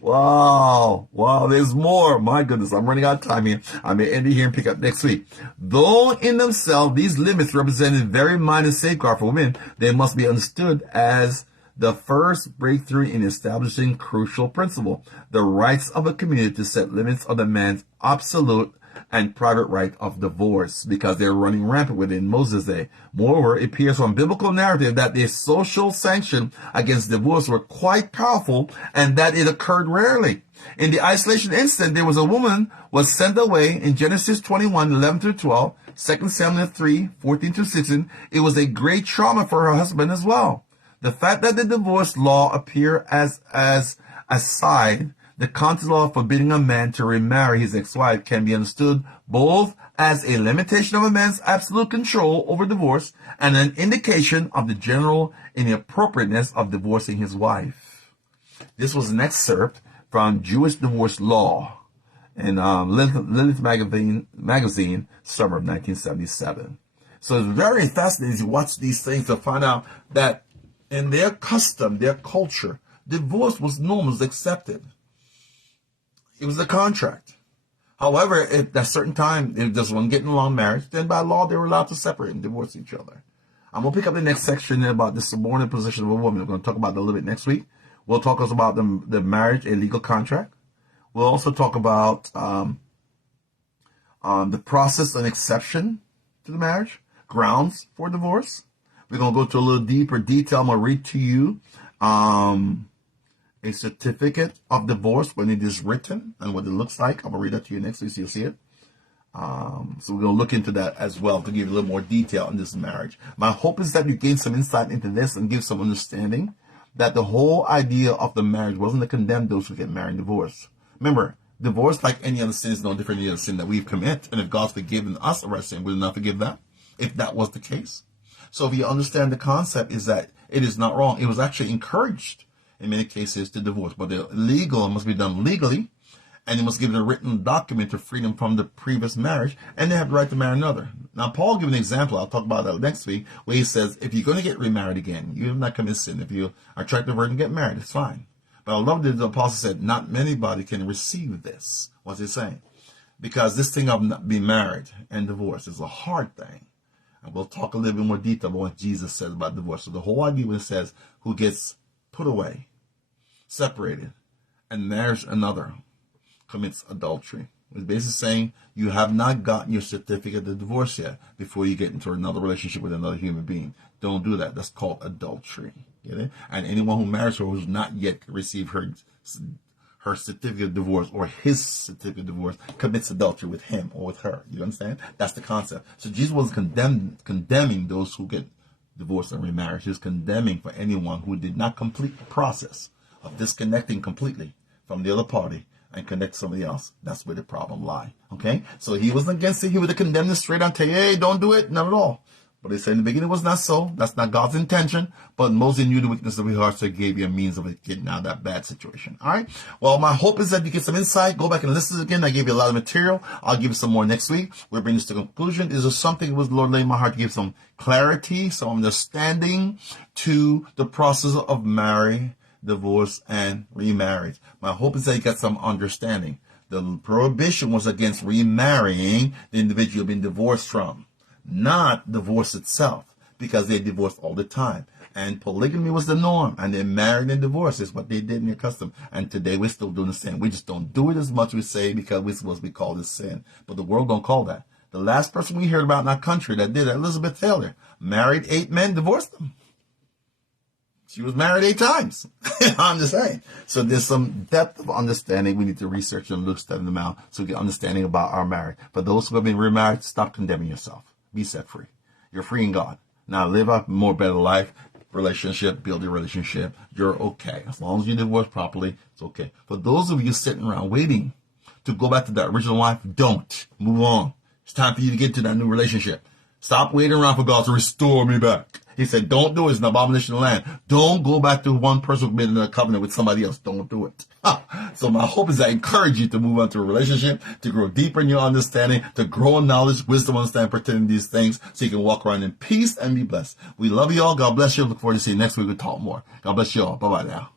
Wow, there's more. My goodness, I'm running out of time here. I may end it here and pick up next week. Though in themselves these limits represented very minor safeguard for women, they must be understood as the first breakthrough in establishing crucial principle: the rights of a community to set limits on the man's absolute and private right of divorce, because they're running rampant with it in Moses' day. Moreover, it appears from biblical narrative that the social sanction against divorce were quite powerful, and that it occurred rarely. In the isolation incident, there was a woman was sent away in Genesis 21, 11 through 12, 2 Samuel 3, 14 through 16. It was a great trauma for her husband as well. The fact that the divorce law appear as aside the constitutional law forbidding a man to remarry his ex-wife can be understood both as a limitation of a man's absolute control over divorce and an indication of the general inappropriateness of divorcing his wife. This was an excerpt from Jewish Divorce Law in Lilith magazine, summer of 1977. So it's very fascinating as you watch these things to find out that in their custom, their culture, divorce was normal, was accepted. It was a contract. However, at a certain time, if there's one getting along marriage, then by law, they were allowed to separate and divorce each other. I'm going to pick up the next section about the subordinate position of a woman. We're going to talk about that a little bit next week. We'll talk also about the marriage, a legal contract. We'll also talk about the process and exception to the marriage, grounds for divorce. We're going to go to a little deeper detail. I'm going to read to you a certificate of divorce when it is written and what it looks like. I'm going to read that to you next week so you'll see it. So we're going to look into that as well to give you a little more detail on this marriage. My hope is that you gain some insight into this and give some understanding that the whole idea of the marriage wasn't to condemn those who get married and divorced. Remember, divorce, like any other sin, is no different than any other sin that we've committed. And if God's forgiven us of our sin, will He not forgive that? If that was the case. So if you understand the concept is that it is not wrong. It was actually encouraged in many cases to divorce, but the legal must be done legally, and you must give a written document of freedom from the previous marriage, and they have the right to marry another. Now, Paul gives an example. I'll talk about that next week, where he says, if you're going to get remarried again, you have not committed sin. If you are attracted to a virgin, get married. It's fine. But I love that the apostle said, not anybody can receive this. What's he saying? Because this thing of not being married and divorce is a hard thing. And we'll talk a little bit more detail about what Jesus says about divorce. So the whole idea when it says who gets put away, separated, and marries another commits adultery. It's basically saying you have not gotten your certificate of divorce yet before you get into another relationship with another human being. Don't do that. That's called adultery. Get it? And anyone who marries her who's not yet received her certificate of divorce or his certificate of divorce commits adultery with him or with her. You understand? That's the concept. So Jesus wasn't condemning those who get divorced and remarried. He was condemning for anyone who did not complete the process of disconnecting completely from the other party and connect to somebody else. That's where the problem lies. Okay? So he wasn't against it. He would have condemned it straight on, tell you, hey, don't do it. Not at all. For they said in the beginning it was not so. That's not God's intention. But Moses knew the weakness of your heart, so he gave you a means of getting out of that bad situation. All right. Well, my hope is that you get some insight. Go back and listen again. I gave you a lot of material. I'll give you some more next week. We'll bring this to conclusion. Is there something that was the Lord laid in my heart to give some clarity, some understanding to the process of marriage, divorce, and remarriage? My hope is that you got some understanding. The prohibition was against remarrying the individual being divorced from, not divorce itself, because they divorced all the time. And polygamy was the norm, and they married and divorced is what they did in their custom. And today we're still doing the same. We just don't do it as much as we say because we're supposed to be called as sin. But the world don't call that. The last person we heard about in our country that did that, Elizabeth Taylor, married 8 men, divorced them. She was married 8 times. I'm just saying. So there's some depth of understanding. We need to research and look study them out so we get understanding about our marriage. For those who have been remarried, stop condemning yourself. Be set free. You're free in God. Now live a more better life. Relationship, build a relationship. You're okay. As long as you divorce properly, it's okay. For those of you sitting around waiting to go back to that original wife, don't. Move on. It's time for you to get to that new relationship. Stop waiting around for God to restore me back. He said, don't do it. It's an abomination of the land. Don't go back to one person who's been in a covenant with somebody else. Don't do it. So my hope is I encourage you to move on to a relationship, to grow deeper in your understanding, to grow in knowledge, wisdom, understanding, pretending these things so you can walk around in peace and be blessed. We love you all. God bless you. Look forward to seeing you next week. We'll talk more. God bless you all. Bye-bye now.